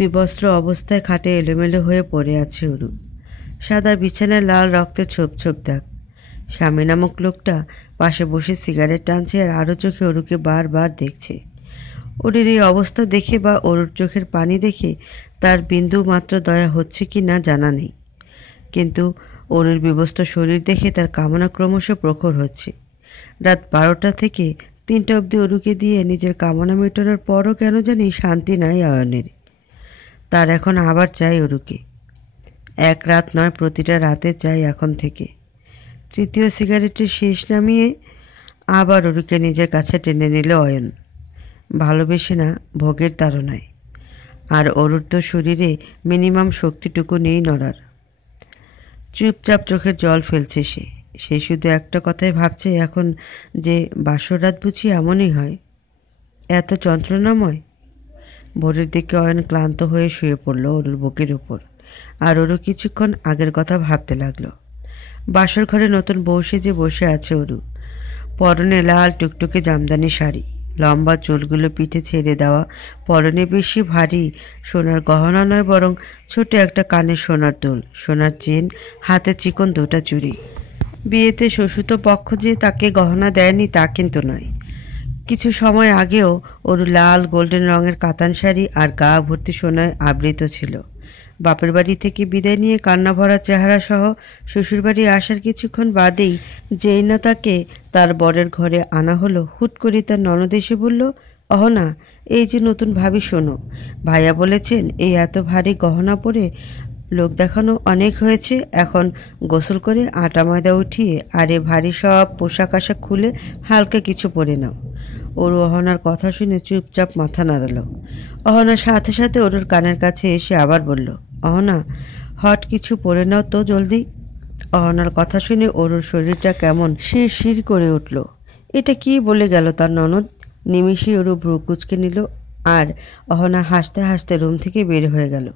বিবস্ত্র অবস্থায় খাটে এলোমেলো হয়ে পড়ে আছে অরু। সাদা বিছানায় লাল রক্তের ছোপ ছোপ দাগ। স্বামী নামক লোকটা পাশে বসে সিগারেট টানছে আর আরও চোখে অরুকে বারবার দেখছে। অরুর এই অবস্থা দেখে বা অরুর চোখের পানি দেখে তার বিন্দু মাত্র দয়া হচ্ছে কি না জানা নেই, কিন্তু অরুর বিবস্ত্র শরীর দেখে তার কামনা ক্রমশ প্রখর হচ্ছে। রাত 12টা থেকে 3টা অবধি অরুকে দিয়ে নিজের কামনা মেটানোর পরও কেন জানি শান্তি নাই অয়নের। তার এখন আবার চাই অরুকে। এক রাত নয়, প্রতিটা রাতে চাই এখন থেকে। তৃতীয় সিগারেটের শেষ নামিয়ে আবার অরুকে নিজের কাছে টেনে নিল অয়ন। ভালোবেসে না, ভোগের তাড়নায়। আর অরুর তো শরীরে মিনিমাম শক্তিটুকু নেই নড়ার। চুপচাপ চোখের জল ফেলছে সে। সে শুধু একটা কথাই ভাবছে এখন, যে বাসর রাত বুঝি এমনই হয়, এত যন্ত্রণাময়। ভোরের দিকে অয়ন ক্লান্ত হয়ে শুয়ে পড়ল অরুর বুকের উপর, আর অরু কিছুক্ষণ আগের কথা ভাবতে লাগলো। বাসর ঘরে নতুন বউ সেজে বসে আছে অরু। পরনে লাল টুকটুকে জামদানি শাড়ি, লম্বা চুলগুলো পিঠে ছেড়ে দেওয়া, পরনে বেশি ভারী সোনার গহনা নয়, বরং ছোট একটা কানের সোনার দুল, সোনার চেন, হাতে চিকন 2টা চুড়ি। বিয়েতে শ্বশুর পক্ষ যে তাকে গহনা দেয়নি তা কিন্তু নয়। কিছু সময় আগেও ওর লাল গোল্ডেন রঙের কাতান শাড়ি আর গা ভর্তি সোনায় আবৃত ছিল। বাপের বাড়ি থেকে বিদায় নিয়ে কান্না ভরা চেহারা সহ শ্বশুরবাড়ি আসার কিছুক্ষণ বাদেই যেই না তাকে তার বরের ঘরে আনা হলো, হুট করে তার ননদ এসে বলল, অহনা, এই যে নতুন ভাবি, শোনো, ভাইয়া বলেছেন এই এত ভারী গহনা পরে লোক দেখানো অনেক হয়েছে, এখন গোসল করে আটা ময়দা উঠিয়ে আর এ ভারী সব পোশাক আশাক খুলে হালকা কিছু পরে নাও। ওর অহনার কথা শুনে চুপচাপ মাথা নাড়ালো। অহনার সাথে সাথে ওর কানের কাছে এসে আবার বলল, অহনা, হট কিছু পরে নাও তো জলদি। অহনার কথা শুনে ওর শরীরটা কেমন শিরশির করে উঠল। এটা কি বলে গেল তার ননদ? নিমিষেই ওর ভ্রু কুঁচকে নিল, আর অহনা হাসতে হাসতে রুম থেকে বের হয়ে গেল।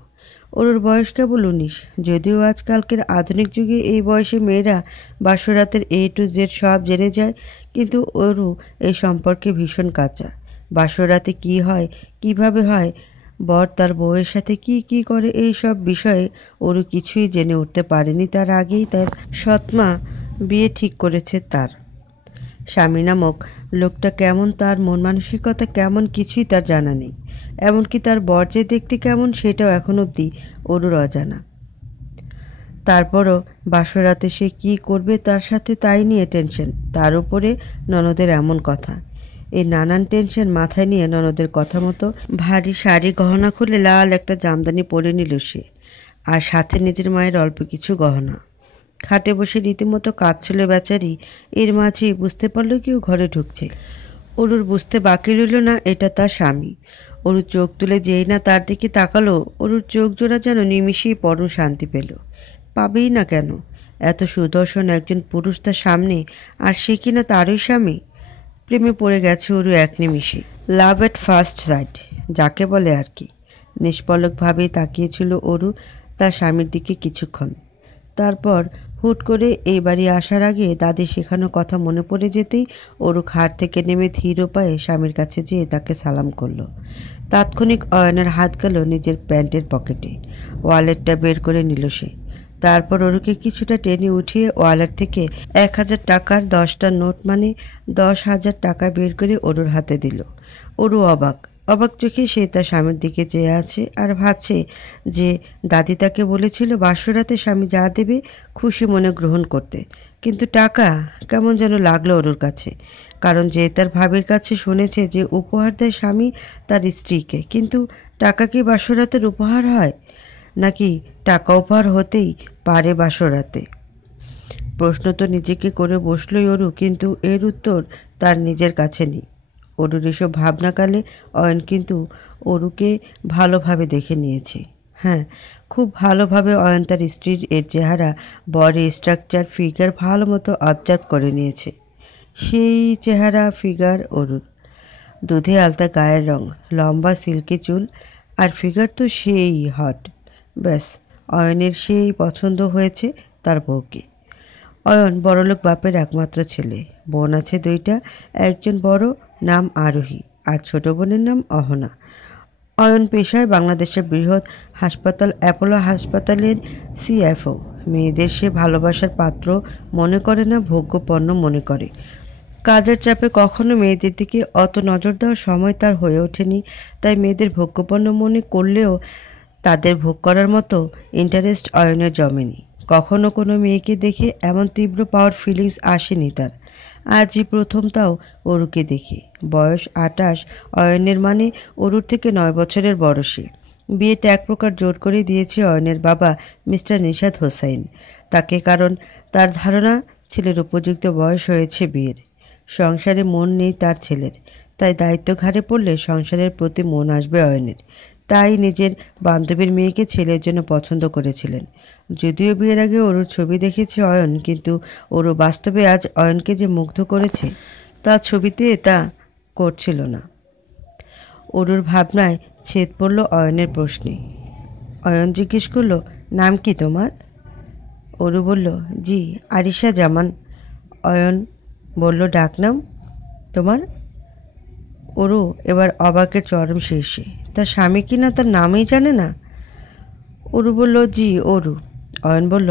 ওর বয়স কেবল 19। যদিও আজকালকের আধুনিক যুগে এই বয়সে মেয়েরা বাসরাতের A to Z সব জেনে যায়, কিন্তু ওরও এই সম্পর্কে ভীষণ কাঁচা। বাসরাতে কি হয়, কিভাবে হয়, বর তার বউয়ের সাথে কি কি করে, এই সব বিষয়ে ওরও কিছুই জেনে উঠতে পারেনি তার আগেই তার সৎমা বিয়ে ঠিক করেছে তার। স্বামী নামক লোকটা কেমন, তার মন মানসিকতা কেমন, কিছুই তার জানা নেই। এমনকি তার বর যে দেখতে কেমন সেটাও এখন অবধি ওরুর অজানা। তারপরও বাসরাতে সে কি করবে তার সাথে, তাই নিয়ে টেনশন। তার উপরে ননদের এমন কথা। এই নানান টেনশন মাথায় নিয়ে ননদের কথা মতো ভারী শাড়ি গহনা খুলে লাল একটা জামদানি পরে নিল সে, আর সাথে নিজের মায়ের অল্প কিছু গহনা। খাটে বসে রীতিমতো কাঁদছিল বেচারি। এর মাঝে বুঝতে পারল কেউ ঘরে ঢুকছে। অরুর বুঝতে বাকি রইল না এটা তার স্বামী। অরুর চোখ তুলে যেই না তার দিকে তাকালো, অরুর চোখ জোড়া যেন নিমিষেই পরম শান্তি পেল। পাবেই না কেন? এত সুদর্শন একজন পুরুষ তার সামনে, আর সে কিনা তারই স্বামী। প্রেমে পড়ে গেছে অরু এক নিমিষে। লাভ এট ফার্স্ট সাইট যাকে বলে আর কি। নিষ্পলকভাবেই তাকিয়েছিল অরু তার স্বামীর দিকে কিছুক্ষণ। তারপর হুট করে এই বাড়ি আসার আগে দাদির শেখানো কথা মনে পড়ে যেতেই অরু খাট থেকে নেমে ধীর পায়ে স্বামীর কাছে যেয়ে তাকে সালাম করলো। তাৎক্ষণিক অয়নের হাত গেল নিজের প্যান্টের পকেটে। ওয়ালেটটা বের করে নিল সে। তারপর অরুকে কিছুটা টেনে উঠিয়ে ওয়ালেট থেকে 1000 টাকার 10টা নোট, মানে 10,000 টাকা বের করে অরুর হাতে দিল। অরু অবাক অবাক চোখে সে তার স্বামীর দিকে চেয়ে আছে আর ভাবছে যে দাদি তাকে বলেছিল বাসরাতে স্বামী যা দেবে খুশি মনে গ্রহণ করতে, কিন্তু টাকা কেমন যেন লাগলো অরুর কাছে। কারণ যে তার ভাবির কাছে শুনেছে যে উপহার দেয় স্বামী তার স্ত্রীকে, কিন্তু টাকা কি বাসরাতের উপহার হয়, নাকি টাকা উপহার হতেই পারে বাসরাতে? প্রশ্ন তো নিজেকে করে বসলই অরু, কিন্তু এর উত্তর তার নিজের কাছে নেই। অরুর এসব ভাবনাকালে অয়ন কিন্তু অরুকে ভালোভাবে দেখে নিয়েছে। হ্যাঁ, খুব ভালোভাবে অয়ন তার স্ত্রীর এর চেহারা, বডি স্ট্রাকচার, ফিগার ভালো মতো অবজার্ভ করে নিয়েছে। সেই চেহারা, ফিগার অরুর। দুধে আলতা গায়ের রং, লম্বা সিল্কি চুল, আর ফিগার তো সেই হট। ব্যাস, অয়নের সেই পছন্দ হয়েছে তার বউকে। অয়ন বড়লোক বাপের একমাত্র ছেলে। বোন আছে 2টা, একজন বড়, নাম আরোহী, আর ছোট বোনের নাম অহনা। অয়ন পেশায় বাংলাদেশের বৃহৎ হাসপাতাল অ্যাপোলো হাসপাতালের সিএফও। মেয়েদের সে ভালোবাসার পাত্র মনে করে না, ভোগ্যপণ্য মনে করে। কাজের চাপে কখনো মেয়েদের দিকে অত নজর দেওয়ার সময় তার হয়ে ওঠেনি, তাই মেয়েদের ভোগ্যপণ্য মনে করলেও তাদের ভোগ করার মতো ইন্টারেস্ট অয়নের জমেনি। কখনো কোনো মেয়েকে দেখে এমন তীব্র পাওয়ার ফিলিংস আসেনি তার। আজই প্রথম, তাও অরুকে দেখে। বয়স ২৮, অয়নের মানে অরুর থেকে ৯ বছরের বড় সে। বিয়েটা এক প্রকার জোর করে দিয়েছে অয়নের বাবা মিস্টার নিশাত হোসাইন তাকে, কারণ তার ধারণা ছেলের উপযুক্ত বয়স হয়েছে বিয়ের। সংসারে মন নেই তার ছেলের, তাই দায়িত্ব ঘাড়ে পড়লে সংসারের প্রতি মন আসবে অয়নের। তাই নিজের বান্ধবীর মেয়েকে ছেলের জন্য পছন্দ করেছিলেন। যদিও বিয়ের আগে অরুর ছবি দেখেছে অয়ন, কিন্তু অরু বাস্তবে আজ অয়নকে যে মুগ্ধ করেছে তার ছবিতে তা করছিল না। অরুর ভাবনায় ছেদ পড়ল অয়নের প্রশ্নে। অয়ন জিজ্ঞেস করল, নাম কি তোমার? অরু বলল, জি আরিশা জামান। অয়ন বলল, ডাকনাম তোমার? অরু এবার অবাকের চরম শীর্ষে। তার স্বামী কি না তার নামই জানে না? অরু বলল, জি অরু। অয়ন বলল,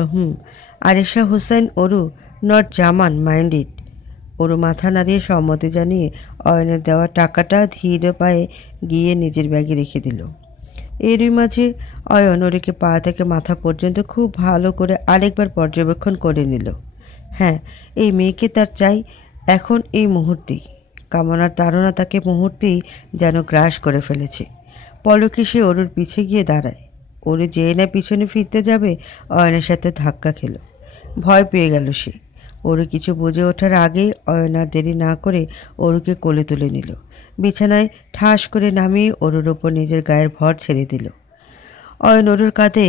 Arisha Hussain Aru, not Zaman, mind it. Aru মাথা নাড়িয়ে সম্মতি জানিয়ে অয়নের দেওয়া টাকাটা ধীর পায়ে গিয়ে নিজের ব্যাগে রেখে দিল। এরই মাঝে অয়ন ওরিকে পা থেকে মাথা পর্যন্ত খুব ভালো করে আরেকবার পর্যবেক্ষণ করে নিল। হ্যাঁ, এই মেয়েকে তার চাই এখন, এই মুহূর্তেই। কামনার তাড়না তাকে মুহূর্তেই যেন গ্রাস করে ফেলেছে। পলকে সে অরুর পিছে গিয়ে দাঁড়ায়। অরু যেয়ে না পিছনে ফিরতে যাবে, অয়নের সাথে ধাক্কা খেল। ভয় পেয়ে গেল সে। অরু কিছু বুঝে ওঠার আগেই অয়ন আর দেরি না করে অরুকে কোলে তুলে নিল। বিছানায় ঠাস করে নামিয়ে অরুর ওপর নিজের গায়ের ভর ছেড়ে দিল। অয়ন অরুর কাঁধে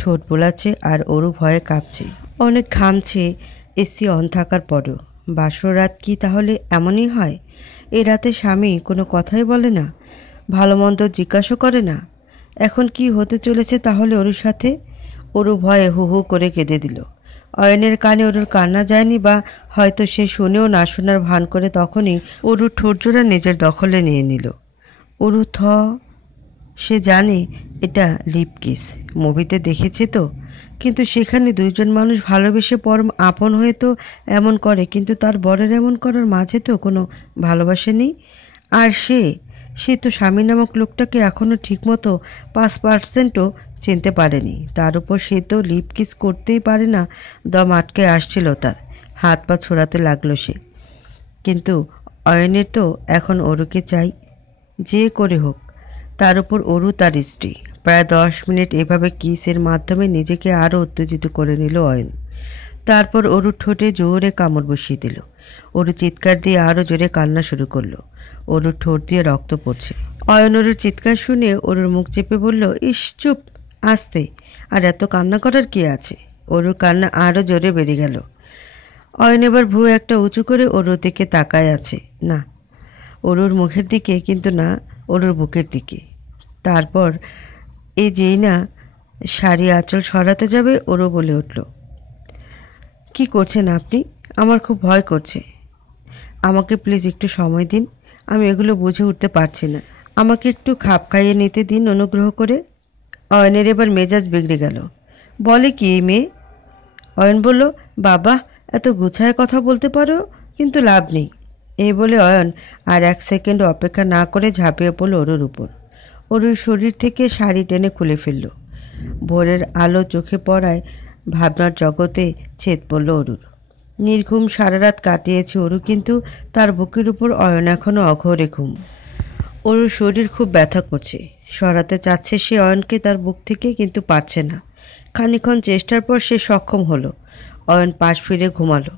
ঠোঁট বোলাচ্ছে আর অরু ভয়ে কাঁপছে। অনেক ঘামছে এসি অন থাকার পরও। বাসর রাত কি তাহলে এমনই হয়? এ রাতে স্বামী কোনো কথাই বলে না, ভালো মন্দ জিজ্ঞাসা করে না। এখন কি হতে চলেছে তাহলে অরুর সাথে? অরু ভয়ে হু হু করে কেঁদে দিল। অয়নের কানে অরুর কান্না যায়নি, বা হয়তো সে শুনেও না শোনার ভান করে তখনই অরুর ঠোঁটজোড়া নিজের দখলে নিয়ে নিল। অরু সে জানে এটা লিপ কিস, মুভিতে দেখেছে তো, কিন্তু সেখানে দুইজন মানুষ ভালোবেসে পরম আপন হয়ে তো এমন করে, কিন্তু তার বরের এমন করার মাঝে তো কোনো ভালোবাসা নেই। আর সে তো স্বামী নামক লোকটাকে এখনও ঠিকমতো 5%ও চিনতে পারেনি। তার উপর সে তো লিপ কিস করতেই পারে না। দম আটকে আসছিল তার, হাত পা ছোড়াতে লাগলো সে। কিন্তু অয়নের তো এখন অরুকে চাই, যে করে হোক। তার উপর অরু তার স্ত্রী। প্রায় 10 মিনিট এভাবে কিসের মাধ্যমে নিজেকে আরও উত্তেজিত করে নিল অয়ন। তারপর অরুর ঠোঁটে জোরে কামড় বসিয়ে দিল। অরু চিৎকার দিয়ে আরও জোরে কান্না শুরু করলো। অরুর ঠোঁট দিয়ে রক্ত পড়ছে। অয়ন অরুর চিৎকার শুনে অরুর মুখ চেপে বলল, ইস চুপ, আস্তে, আর এত কান্না করার কি আছে? অরুর কান্না আরও জোরে বেড়ে গেল। অয়ন এবার ভ্রু একটা উঁচু করে অরুর দিকে তাকায় আছে, না অরুর মুখের দিকে, কিন্তু না অরুর বুকের দিকে। তারপর যেই না শাড়ি আঁচল সরাতে যাবে, অরু বলে উঠল, কি করছেন আপনি? আমার খুব ভয় করছে। আমাকে প্লিজ একটু সময় দিন, আমি এগুলো বুঝে উঠতে পারছি না। আমাকে একটু খাপ খাইয়ে নিতে দিন অনুগ্রহ করে। অয়নের এবার মেজাজ বিগড়ে গেল। বলে কি এই মেয়ে? অয়ন বলল, বাবা এত গুছায় কথা বলতে পারো, কিন্তু লাভ নেই। এই বলে অয়ন আর 1 সেকেন্ড অপেক্ষা না করে ঝাঁপিয়ে পড়ল অরুর উপর। অরুর শরীর থেকে শাড়ি টেনে খুলে ফেলল। ভোরের আলো চোখে পড়ায় ভাবনার জগতে ছেদ পড়ল অরুর। নির্ঘুম সারা রাত কাটিয়েছে অরু, কিন্তু তার বুকের উপর অয়ন এখনও অঘোরে ঘুম। অরুর শরীর খুব ব্যথা করছে, সরাতে চাচ্ছে সে অয়নকে তার বুক থেকে, কিন্তু পারছে না। খানিক্ষণ চেষ্টার পর সে সক্ষম হলো। অয়ন পাশ ফিরে ঘুমালো।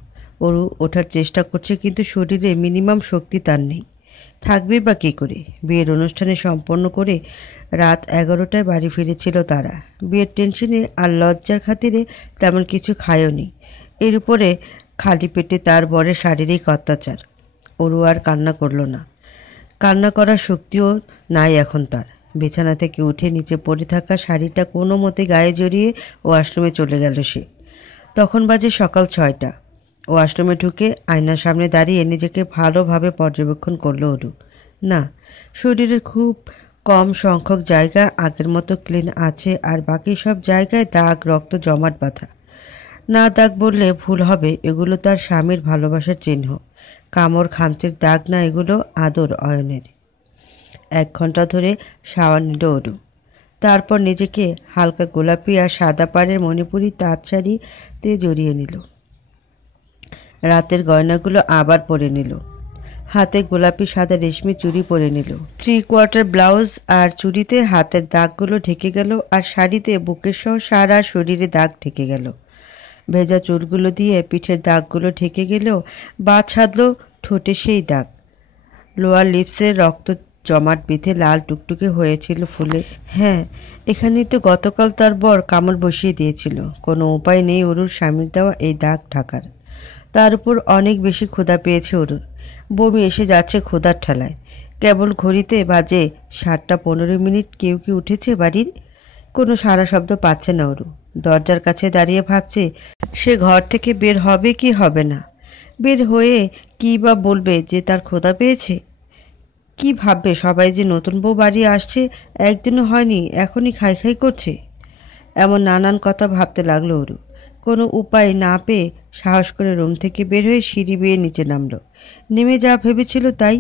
অরু ওঠার চেষ্টা করছে, কিন্তু শরীরে মিনিমাম শক্তি তার নেই। থাকবে বা কী করে? বিয়ের অনুষ্ঠানে সম্পন্ন করে রাত 11টায় বাড়ি ফিরেছিল তারা। বিয়ের টেনশনে আর লজ্জার খাতিরে তেমন কিছু খায়ওনি। এর উপরে খালি পেটে তার বরের শারীরিক অত্যাচার। অরু আর কান্না করল না। কান্না করার শক্তিও নাই এখন তার। বিছানা থেকে উঠে নিচে পড়ে থাকা শাড়িটা কোনো মতে গায়ে জড়িয়ে ওয়াশরুমে চলে গেল সে। তখন বাজে সকাল 6টা। ওয়াশরুমে ঢুকে আয়নার সামনে দাঁড়িয়ে নিজেকে ভালোভাবে পর্যবেক্ষণ করল অরু। না, শরীরের খুব কম সংখ্যক জায়গা আগের মতো ক্লিন আছে, আর বাকি সব জায়গায় দাগ, রক্ত জমাট বাঁধা। না দাগ বললে ভুল হবে, এগুলো তার স্বামীর ভালোবাসার চিহ্ন। কামড় খামচির দাগ না, এগুলো আদর অয়নের। 1 ঘন্টা ধরে শাওয়ার নিল অরু। তারপর নিজেকে হালকা গোলাপি আর সাদা পাড়ের মণিপুরি তাঁত শাড়িতে জড়িয়ে নিল। রাতের গয়নাগুলো আবার পরে নিল। হাতে গোলাপি সাদা রেশমি চুড়ি পরে নিল। 3/4 ব্লাউজ আর চুড়িতে হাতের দাগগুলো ঢেকে গেল, আর শাড়িতে বুকের সহ সারা শরীরে দাগ ঢেকে গেল। ভেজা চুলগুলো দিয়ে পিঠের দাগগুলো ঢেকে গেলেও বাদ সাধল ঠোঁটে সেই দাগ। লোয়ার লিপসের রক্ত জমাট বেঁধে লাল টুকটুকে হয়েছিল ফুলে। হ্যাঁ, এখানেই তো গতকাল তার বর কামড় বসিয়ে দিয়েছিল। কোনো উপায় নেই অরুর স্বামীর দেওয়া এই দাগ ঢাকার। তার উপর অনেক বেশি ক্ষুধা পেয়েছে অরুর। বমি এসে যাচ্ছে ক্ষুধার ঠেলায়। কেবল ঘড়িতে বাজে 7:15। কেউ কি উঠেছে বাড়ির? কোনো সারা শব্দ পাচ্ছে না অরু। দরজার কাছে দাঁড়িয়ে ভাবছে সে ঘর থেকে বের হবে কি হবে না। বের হয়ে কী বা বলবে যে তার ক্ষুধা পেয়েছে? কি ভাববে সবাই যে নতুন বউ বাড়ি আসছে, একদিনও হয়নি, এখনই খাই খাই করছে? এমন নানান কথা ভাবতে লাগলো অরু। কোনো উপায় না পেয়ে সাহস করে রুম থেকে বের হয়ে সিঁড়ি বেয়ে নিচে নামলো। নেমে যা ভেবেছিল তাই।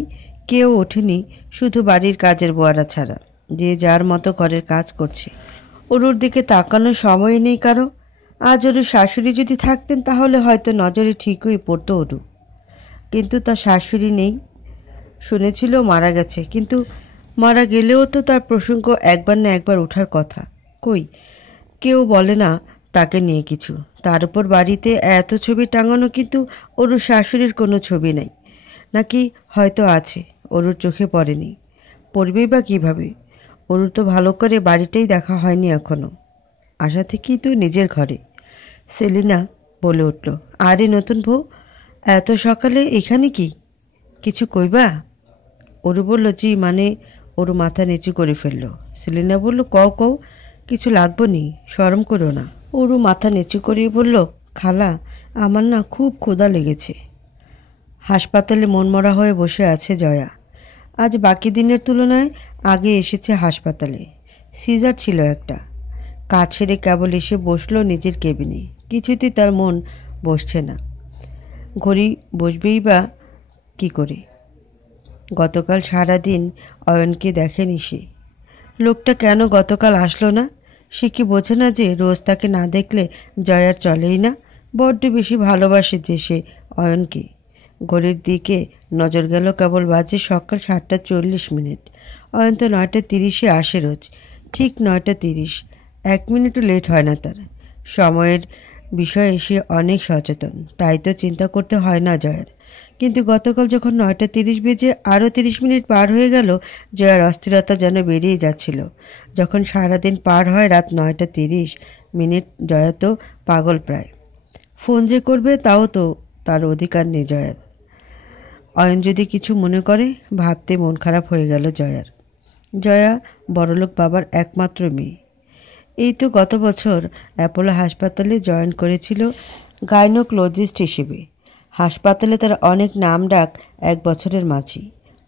কেউ ওঠেনি, শুধু বাড়ির কাজের বুয়ারা ছাড়া। যে যার মতো ঘরের কাজ করছে। অরুর দিকে তাকানোর সময় নেই কারো। আজ অরুর শাশুড়ি যদি থাকতেন তাহলে হয়তো নজরে ঠিকই পড়তো অরু। কিন্তু তার শাশুড়ি নেই। শুনেছিল মারা গেছে, কিন্তু মারা গেলেও তো তার প্রসঙ্গ একবার না একবার ওঠার কথা। কই, কেউ বলে না তাকে নিয়ে কিছু। তার উপর বাড়িতে এত ছবি টাঙানো, কিন্তু অরুর শাশুড়ির কোনো ছবি নেই। নাকি হয়তো আছে, অরুর চোখে পড়েনি। পড়বেই বা কীভাবে? অরুর তো ভালো করে বাড়িটাই দেখা হয়নি এখনও। আশা থেকেই তো নিজের ঘরে। সেলিনা বলে উঠল, আরে নতুন বউ, এত সকালে এখানে কি? কিছু কইবা? অরু বলল, জি মানে। অরু মাথা নিচু করে ফেলল। সেলিনা বলল, কও কও, কিছু লাগবো নি, শরম করো না। অরু মাথা নিচু করিয়ে বলল, খালা, আমার না খুব ক্ষুধা লেগেছে। হাসপাতালে মনমরা হয়ে বসে আছে জয়া। আজ বাকি দিনের তুলনায় আগে এসেছে হাসপাতালে। সিজার ছিল একটা। কাজ ছেড়ে কেবল এসে বসলো নিজের কেবিনে। কিছুতেই তার মন বসছে না। ঘড়ি বসবেই বা কী করে? গতকাল সারাদিন অয়নকে দেখেনি সে। লোকটা কেন গতকাল আসলো না? সে কি বোঝে না যে রোজ তাকে না দেখলে জয়ার চলেই না? বড্ড বেশি ভালোবাসে যে সে অয়নকে। ঘড়ির দিকে নজর গেল, কেবল বাজে সকাল 7:40। অয়ন তো 9:30 আসে রোজ। ঠিক 9:30। 1 মিনিটও লেট হয় না তার। সময়ের বিষয়ে সে অনেক সচেতন, তাই তো চিন্তা করতে হয় না জয়ার। কিন্তু গতকাল যখন 9:30 বেজে আরও 30 পার হয়ে গেল, জয়ার অস্থিরতা যেন বেরিয়ে যাচ্ছিল। যখন সারাদিন পার হয় রাত 9:30, জয়া তো পাগল প্রায়। ফোন যে করবে তাও তো তার অধিকার নেই জয়ার। অয়ন যদি কিছু মনে করে, ভাবতে মন খারাপ হয়ে গেল জয়ার। জয়া বড়লোক বাবার একমাত্র মেয়ে। এই তো গত বছর অ্যাপোলো হাসপাতালে জয়েন করেছিল গাইনোকোলজিস্ট হিসেবে। হাসপাতালে তার অনেক নাম ডাক 1 বছরের মাঝি।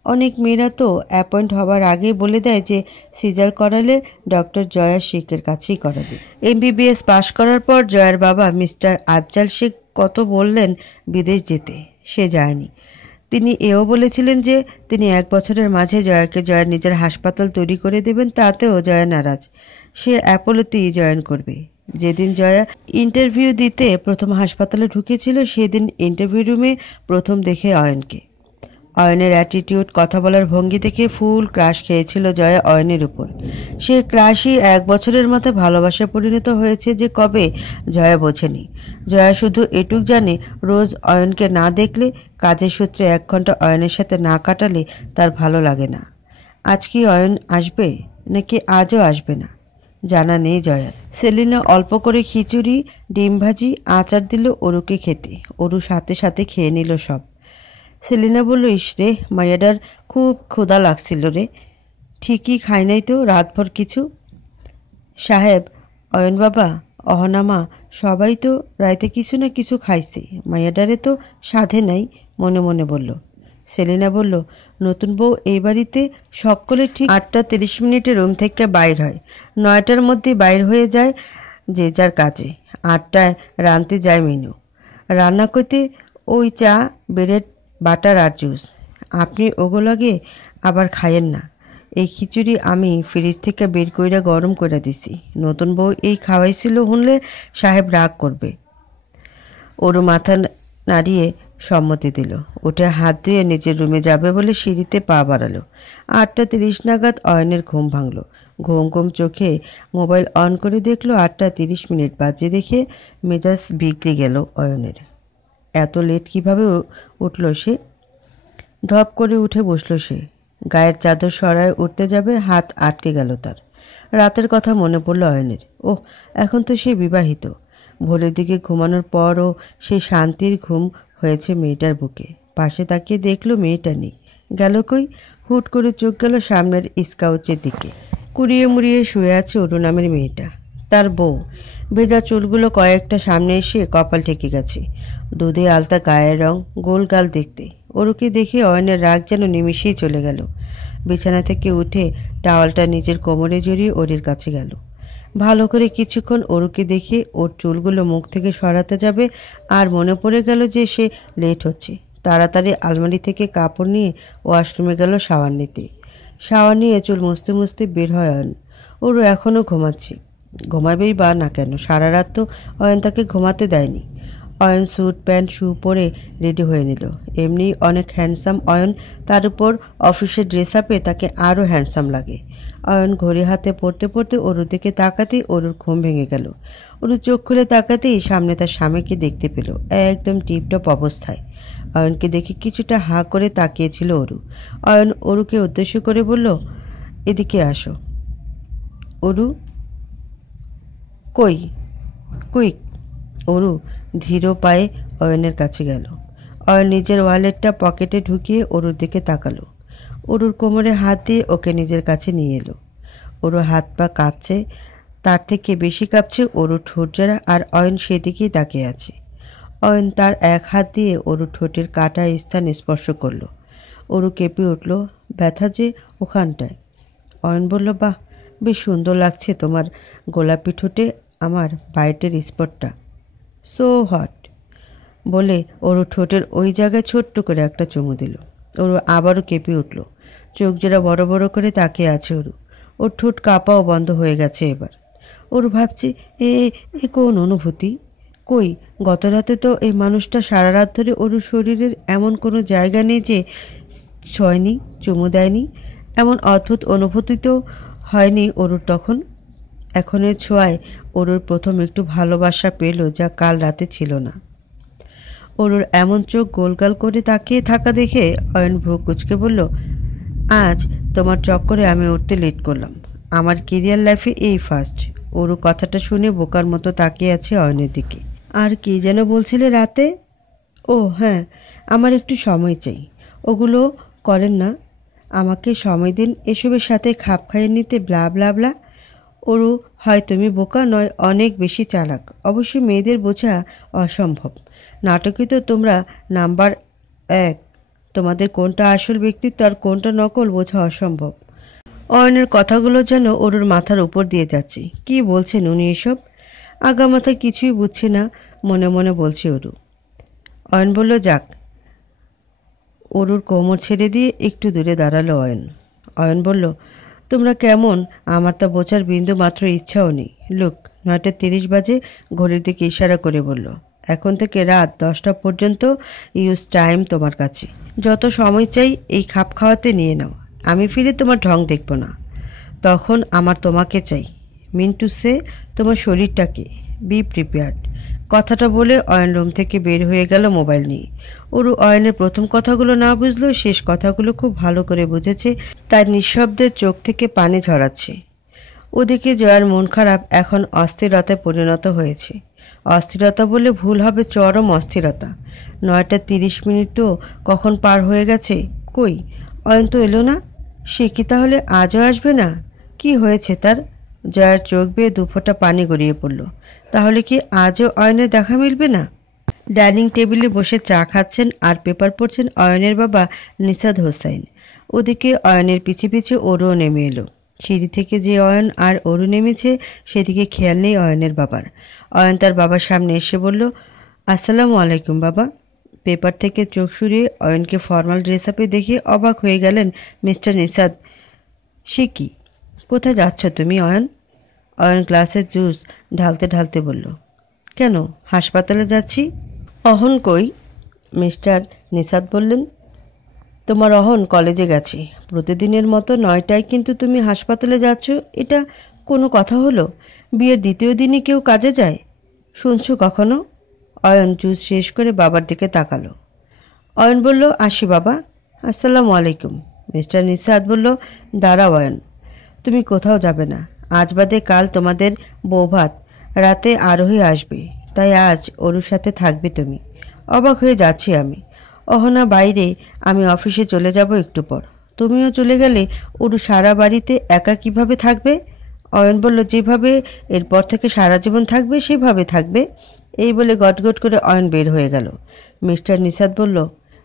অনেক মেয়েরা তো অ্যাপয়েন্ট হওয়ার আগেই বলে দেয় যে সিজার করালে ডক্টর জয়া শেখের কাছেই করাবে। MBBS পাশ করার পর জয়ার বাবা মিস্টার আফজাল শেখ কত বললেন বিদেশ যেতে, সে যায়নি। তিনি এও বলেছিলেন যে তিনি 1 বছরের মাঝে জয়াকে জয়ার নিজের হাসপাতাল তৈরি করে দেবেন, তাতেও জয়া নারাজ। সে অ্যাপোলোতেই জয়েন করবে। যেদিন জয়া ইন্টারভিউ দিতে প্রথম হাসপাতালে ঢুকেছিল, সেদিন ইন্টারভিউ রুমে প্রথম দেখে অয়নকে। অয়নের অ্যাটিটিউড, কথা বলার ভঙ্গি দেখে ফুল ক্রাশ খেয়েছিল জয়া অয়নের উপর। সে ক্রাশই 1 বছরের মাথায় ভালোবাসায় পরিণত হয়েছে যে কবে, জয়া বোঝেনি। জয়া শুধু এটুক জানে, রোজ অয়নকে না দেখলে, কাজের সূত্রে 1 ঘন্টা অয়নের সাথে না কাটালে তার ভালো লাগে না। আজ কি অয়ন আসবে, নাকি আজও আসবে না, জানা নেই জয়ার। সেলিনা অল্প করে খিচুড়ি, ডিম ভাজি, আচার দিল অরুকে খেতে। অরু সাথে সাথে খেয়ে নিল সব। সেলিনা বলল, ইস রে, মায়াডার খুব ক্ষুধা লাগছিল রে। ঠিকই খাই নাই তো রাতভর কিছু। সাহেব, অয়ন বাবা, অহনামা সবাই তো রাইতে কিছু না কিছু খাইছে, মায়াডারে তো সাধে নাই, মনে মনে বলল। সেলিনা বলল, নতুন বউ এই বাড়িতে সকলে ঠিক 8:30 রুম থেকে বাইর হয়, 9টার মধ্যে বাইর হয়ে যায় যে যার কাজে। 8টায় রাঁধতে যায় মিনু, রান্না করতে ওই চা, ব্রেড, বাটার আর জুস। আপনি ওগুলোকে আবার খাইয়েন না। এই খিচুড়ি আমি ফ্রিজ থেকে বের কইরা গরম করে দিছি। নতুন বউ এই খাওয়াইছিল শুনলে সাহেব রাগ করবে। ওরও মাথা নাড়িয়ে সম্মতি দিল। উঠে হাত ধুয়ে নিজের রুমে যাবে বলে সিঁড়িতে পা বাড়ালো। 8:30 নাগাদ অয়নের ঘুম ভাঙল। ঘুম ঘুম চোখে মোবাইল অন করে দেখলো 8:30 বাজে দেখে মেজাজ বিগড়ে গেল অয়নের। এত লেট কিভাবে উঠল সে? ধপ করে উঠে বসলো সে। গায়ের চাদর সরায় উঠতে যাবে, হাত আটকে গেল তার। রাতের কথা মনে পড়ল অয়নের। ওহ, এখন তো সে বিবাহিত। ভোরের দিকে ঘুমানোর পরও সেই শান্তির ঘুম হয়েছে মেয়েটার বুকে। পাশে তাকিয়ে দেখলো মেয়েটা নেই। গেল কই? হুট করে চোখ গেল সামনের স্কাউচের দিকে। কুড়িয়ে মুড়িয়ে শুয়ে আছে অরু নামের মেয়েটা, তার বউ। ভেজা চুলগুলো কয়েকটা সামনে এসে কপাল ঠেকে গেছে। দুধে আলতা গায়ের রং, গোল গাল দেখতে। অরুকে দেখে অয়নের রাগ যেন নিমিষেই চলে গেল। বিছানা থেকে উঠে টাওয়ালটা নিজের কোমরে জড়িয়ে ওরির কাছে গেল। ভালো করে কিছুক্ষণ অরুকে দেখে ওর চুলগুলো মুখ থেকে সরাতে যাবে, আর মনে পড়ে গেল যে সে লেট হচ্ছে। তাড়াতাড়ি আলমারি থেকে কাপড় নিয়ে ওয়াশরুমে গেল শাওয়ার নিতে। শাওয়ার নিয়ে চুল মুছতে মুছতে বের হয় অয়ন। ওরু এখনও ঘুমাচ্ছে। ঘুমাবেই বা না কেন, সারা রাত তো অয়ন তাকে ঘুমাতে দেয়নি। অয়ন স্যুট প্যান্ট শু পরে রেডি হয়ে নিল। এমনি অনেক হ্যান্ডসাম অয়ন, তার উপর অফিসের ড্রেস আপে তাকে আরও হ্যান্ডসাম লাগে। অয়ন ঘড়ি হাতে পড়তে পড়তে অরুর দিকে তাকাতেই অরুর ঘুম ভেঙে গেল। অরু চোখ খুলে তাকাতেই সামনে তার স্বামীকে দেখতে পেল, একদম টিপটপ অবস্থায়। অয়নকে দেখে কিছুটা হাঁ করে তাকিয়েছিল অরু। অয়ন অরুকে উদ্দেশ্য করে বলল, এদিকে আসো। অরু, কই কুইক। অরু ধীর পায়ে অয়নের কাছে গেল। অয়ন নিজের ওয়ালেটটা পকেটে ঢুকিয়ে অরুর দিকে তাকালো। অরুর কোমরে হাত দিয়ে ওকে নিজের কাছে নিয়ে এলো। অরু হাত পা কাঁপছে, তার থেকে বেশি কাঁপছে অরুর ঠোঁট জোড়া, আর অয়ন সেদিকেই তাকিয়ে আছে। অয়ন তার এক হাত দিয়ে অরুর ঠোঁটের কাটা স্থান স্পর্শ করলো। অরু কেঁপে উঠল, ব্যথা যে ওখানটায়। অয়ন বলল, বাহ, বেশ সুন্দর লাগছে তোমার গোলাপি ঠোঁটে আমার বাইটের স্পটটা, সো হট। বলে অরু ঠোঁটের ওই জায়গায় ছোট্ট করে একটা চুমু দিল। অরু আবারও কেঁপে উঠল, চোখ জোড়া বড় বড় করে তাকিয়ে আছে অরু। ওর ঠোঁট কাঁপাও বন্ধ হয়ে গেছে এবার। অরু ভাবছে, এ এ কোন অনুভূতি? কই, গত রাতে তো এই মানুষটা সারা রাত ধরে অরুর শরীরের এমন কোনো জায়গা নেই যে ছয়নি, চুমু দেয়নি। এমন অদ্ভুত অনুভূতি তো হয়নি অরুর তখন। এখনের ছোঁয়ায় অরুর প্রথম একটু ভালোবাসা পেল, যা কাল রাতে ছিল না। অরুর এমন চোখ গোলগাল করে তাকিয়ে থাকা দেখে অয়ন ভ্রু কুঁচকে বলল, আজ তোমার চক্করে আমি উঠতে লেট করলাম। আমার কেরিয়ার লাইফে এই ফার্স্ট। অরু কথাটা শুনে বোকার মতো তাকিয়ে আছে অয়নের দিকে। আর কি যেন বলছিলে রাতে? ও হ্যাঁ, আমার একটু সময় চাই। ওগুলো করেন না, আমাকে সময় দিন, এসবের সাথে খাপ খাইয়ে নিতে, ব্লা ব্লা ব্লা। অরু, হয় তুমি বোকা, নয় অনেক বেশি চালাক। অবশ্যই মেয়েদের বোঝা অসম্ভব। নাটকে তো তোমরা নাম্বার 1, তোমাদের কোনটা আসল ব্যক্তিত্ব আর কোনটা নকল বোঝা অসম্ভব। অয়নের কথাগুলো যেন অরুর মাথার উপর দিয়ে যাচ্ছে। কি বলছেন উনি এসব? আগামাথা কিছুই বুঝছে না, মনে মনে বলছে অরু। অয়ন বলল, যাক। অরুর কোমর ছেড়ে দিয়ে একটু দূরে দাঁড়ালো অয়ন। অয়ন বলল, তোমরা কেমন আমার তা বোঝার বিন্দু মাত্র ইচ্ছাও নেই। লুক, 9:30 বাজে। ঘড়ির দিকে ইশারা করে বলল, এখন থেকে রাত 10টা পর্যন্ত ইউজ টাইম তোমার কাছে। যত সময় চাই এই খাপ খাওয়াতে নিয়ে নাও। আমি ফিরে তোমার ঢং দেখব না। তখন আমার তোমাকে চাই। মিন টু সে, তোমার শরীরটাকে। Be prepared. কথাটা বলে অয়ন রুম থেকে বের হয়ে গেল মোবাইল নিয়ে। অরু অয়নের প্রথম কথাগুলো না বুঝলেও শেষ কথাগুলো খুব ভালো করে বুঝেছে। তার নিঃশব্দে চোখ থেকে পানি ঝরাচ্ছে। ওদিকে জয়ার মন খারাপ এখন অস্থিরতায় পরিণত হয়েছে। অস্থিরতা বলে ভুল হবে, চরম অস্থিরতা। 9:30 কখন পার হয়ে গেছে। কই, অয়ন তো এলো না। সে কি তাহলে আজও আসবে না? কি হয়েছে তার? জয়ার চোখ বেয়ে দুফোঁটা পানি গড়িয়ে পড়ল। তাহলে কি আজও অয়নের দেখা মিলবে না? ডাইনিং টেবিলে বসে চা খাচ্ছেন আর পেপার পড়ছেন অয়নের বাবা নিসাদ হোসাইন। ওদিকে অয়নের পিছে পিছে ওরও নেমে এলো। সিঁড়ি থেকে যে অয়ন আর ওরু নেমেছে সেদিকে খেয়াল নেই অয়নের বাবার। অয়ন তার বাবার সামনে এসে বলল, আসসালামু আলাইকুম বাবা। পেপার থেকে চোখ সরিয়ে অয়নকে ফর্মাল ড্রেস আপে দেখে অবাক হয়ে গেলেন মিস্টার নিসাদ। সে কি, কোথায় যাচ্ছ তুমি অয়ন? অয়ন গ্লাসের জুস ঢালতে ঢালতে বলল, কেন, হাসপাতালে যাচ্ছি। অহন কই? মিস্টার নিসাদ বললেন, তোমার অহন কলেজে গেছে। প্রতিদিনের মতো 9টায়, কিন্তু তুমি হাসপাতালে যাচ্ছ, এটা কোনো কথা হলো? বিয়ের দ্বিতীয় দিনে কেউ কাজে যায়? শুনছো কখনো? অয়ন জুস শেষ করে বাবার দিকে তাকালো। অয়ন বলল, আসি বাবা। আসসালামু আলাইকুম। মিস্টার নিসাদ বলল, দাঁড়াও অয়ন, তুমি কোথাও যাবে না। আজ বাদে কাল তোমাদের বৌভাত, রাতে আরোহী আসবে, তাই আজ ওরুর সাথে থাকবে তুমি। অবাক হয়ে যাচ্ছি আমি। অহনা বাইরে, আমি অফিসে চলে যাব একটু পর। তুমিও চলে গেলে ওরু সারা বাড়িতে একা কিভাবে থাকবে? অয়ন বলল, যেভাবে এরপর থেকে সারা জীবন থাকবে সেভাবে থাকবে। এই বলে গটগট করে অয়ন বের হয়ে গেল। মিস্টার নিসাদ বলল,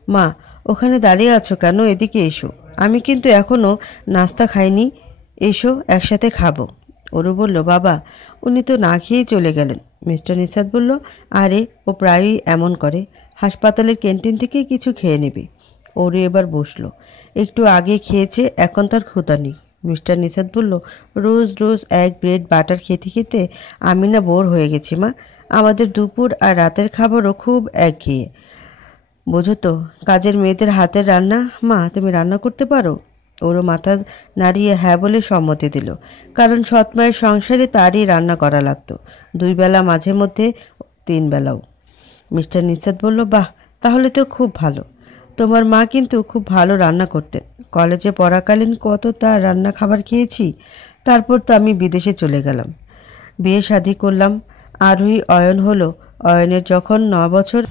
মা, ওখানে দাঁড়িয়ে আছো কেন? এদিকে এসো। আমি কিন্তু এখনও নাস্তা খাইনি, এসো একসাথে খাবো। ওরু বলল, বাবা, উনি তো না খেয়েই চলে গেলেন। মিস্টার নিসাদ বলল, আরে ও প্রায়ই এমন করে, হাসপাতালের ক্যান্টিন থেকে কিছু খেয়ে নেবে। ওরু এবার বসলো। একটু আগে খেয়েছে, এখন তার ক্ষুধা নেই। মিস্টার নিসাদ বলল, রোজ রোজ এক ব্রেড বাটার খেতে খেতে আমি না বোর হয়ে গেছি মা। আমাদের দুপুর আর রাতের খাবারও খুব একঘেয়ে, বোঝো তো। কাজের মেয়েদের হাতের রান্না, মা তুমি রান্না করতে পারো? ওরও মাথা নাড়িয়ে হ্যাঁ বলে সম্মতি দিল, কারণ সৎমায়ের সংসারে তারই রান্না করা লাগতো, 2 বেলা, মাঝে মধ্যে 3 বেলাও। মিস্টার নিসাদ বলল, বাহ, তাহলে তো খুব ভালো। তোমার মা কিন্তু খুব ভালো রান্না করতেন। কলেজে পড়াকালীন কত তার রান্না খাবার খেয়েছি। তারপর তো আমি বিদেশে চলে গেলাম, বিয়ে শাদি করলাম, আরোহী অয়ন হলো। অয়নের যখন 9 বছর,